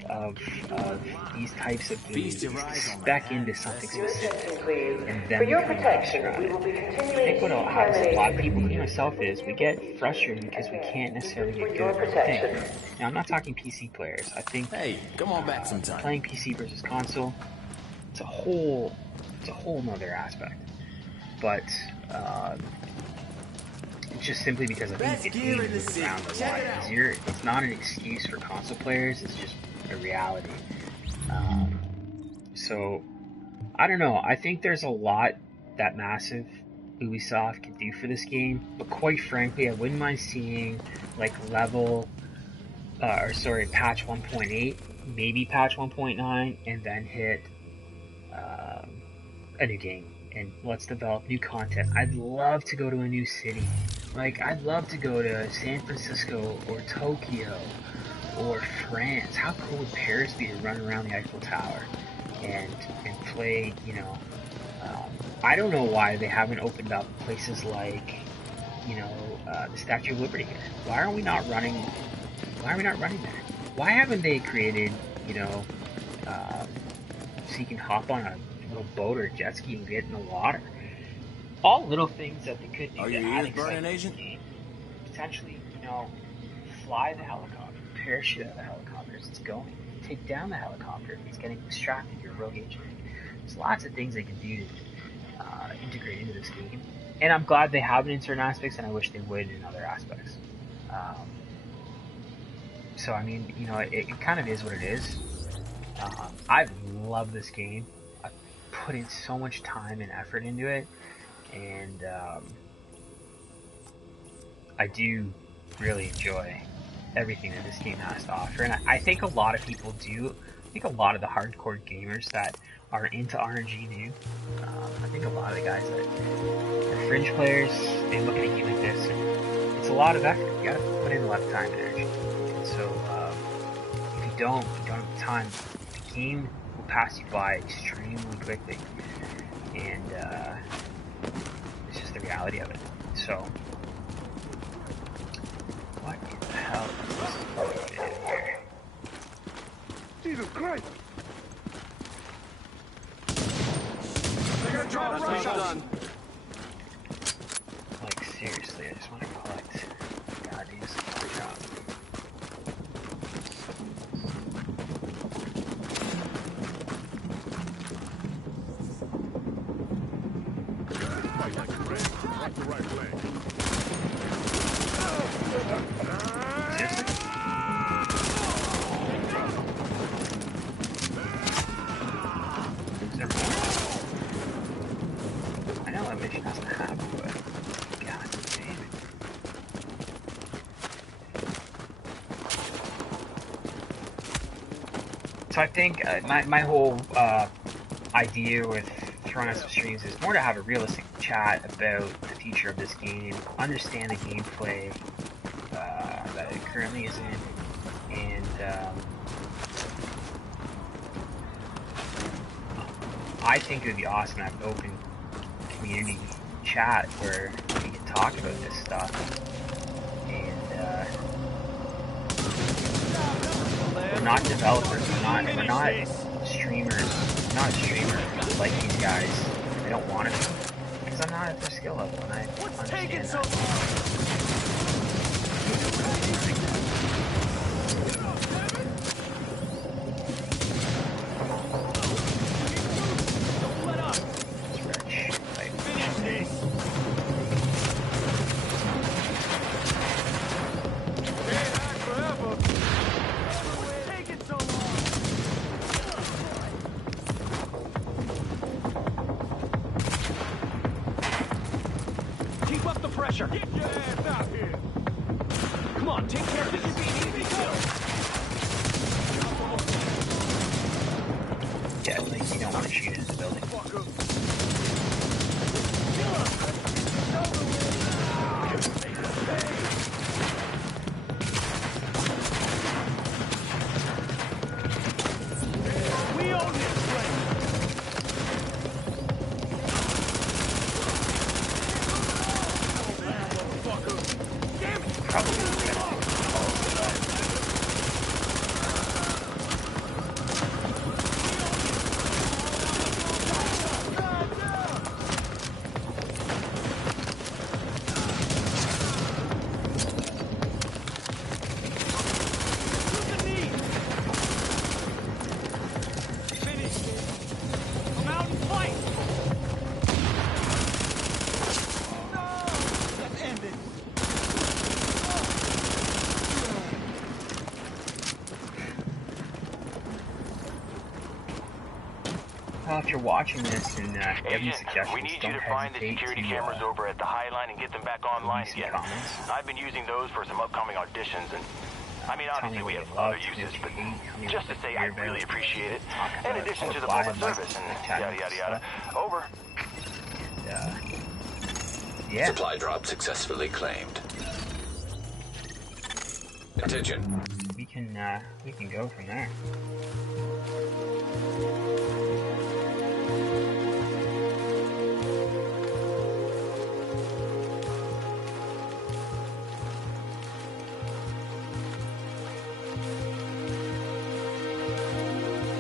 these types of games is to spec into something specific and then become an expert at it. I think what happens to a lot of people, including myself, is we get frustrated because we can't necessarily get good at one thing. Now, I'm not talking PC players. I think Hey, come on back sometime. playing PC versus console, it's a whole nother aspect. But it's just simply because I think the game moves around a lot easier. It's not an excuse for console players, it's just a reality. So, I don't know. I think there's a lot that massive Ubisoft can do for this game, but quite frankly, I wouldn't mind seeing like patch 1.8, maybe patch 1.9, and then hit a new game. And let's develop new content. I'd love to go to a new city. Like, I'd love to go to San Francisco or Tokyo or France. How cool would Paris be to run around the Eiffel Tower and play, you know, I don't know why they haven't opened up places like, you know, the Statue of Liberty here. Why are we not running there? Why haven't they created, you know, so you can hop on a little boat or a jet ski and get in the water? All little things that they could do. Are to your add ears burning, Agent? Potentially, you know, fly the helicopter, parachute out of the helicopter as it's going, take down the helicopter if it's getting distracted, you're a rogue agent. There's lots of things they can do to integrate into this game. And I'm glad they have it in certain aspects, and I wish they would in other aspects. So, I mean, you know, it kind of is what it is. I love this game. I've put in so much time and effort into it, and I do really enjoy everything that this game has to offer. And I think a lot of people do. I think a lot of the hardcore gamers that are into RNG do. I think a lot of the guys that are fringe players, they look at a game like this, and it's a lot of effort. You gotta put in a lot of time and energy. And so, if you don't have the time, the game will pass you by extremely quickly. And it's just the reality of it. So, what the hell is going on here? Jesus Christ! They're gonna try to rush us. Like, seriously, I just want to collect goddamn supply drop. Seriously? Is there more? I know that mission doesn't have it, but god damn it. So I think my whole idea with throwing out some streams is more to have a realistic chat about the future of this game, understand the gameplay that it currently is in, and I think it would be awesome to have an open community chat where we can talk about this stuff. And we're not developers, we're not streamers. I'm not a streamer like these guys. I don't want to be, because I'm not at their skill level, and I understand that. Keep up the pressure. Get your ass out here. Come on, take care of this. Yeah, like you don't want to shoot into the building. We own this place. Probably gonna Well, if you're watching this and you have any suggestions, we need don't you to find the hesitate security to cameras over at the High Line and get them back online some again. comments. I've been using those for some upcoming auditions, and I mean, Tell me obviously what we you have love, other tell me uses, what but you hate, tell me just what to say you I hear about, really appreciate it. talk In about addition or to the buy public them, service and chat yada and yada yada. stuff. Over. Yeah. Supply drop successfully claimed. Attention. We can go from there.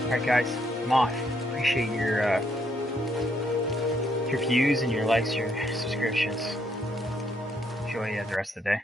Alright guys, I'm off. Appreciate your views and your likes, your subscriptions. Enjoy the rest of the day.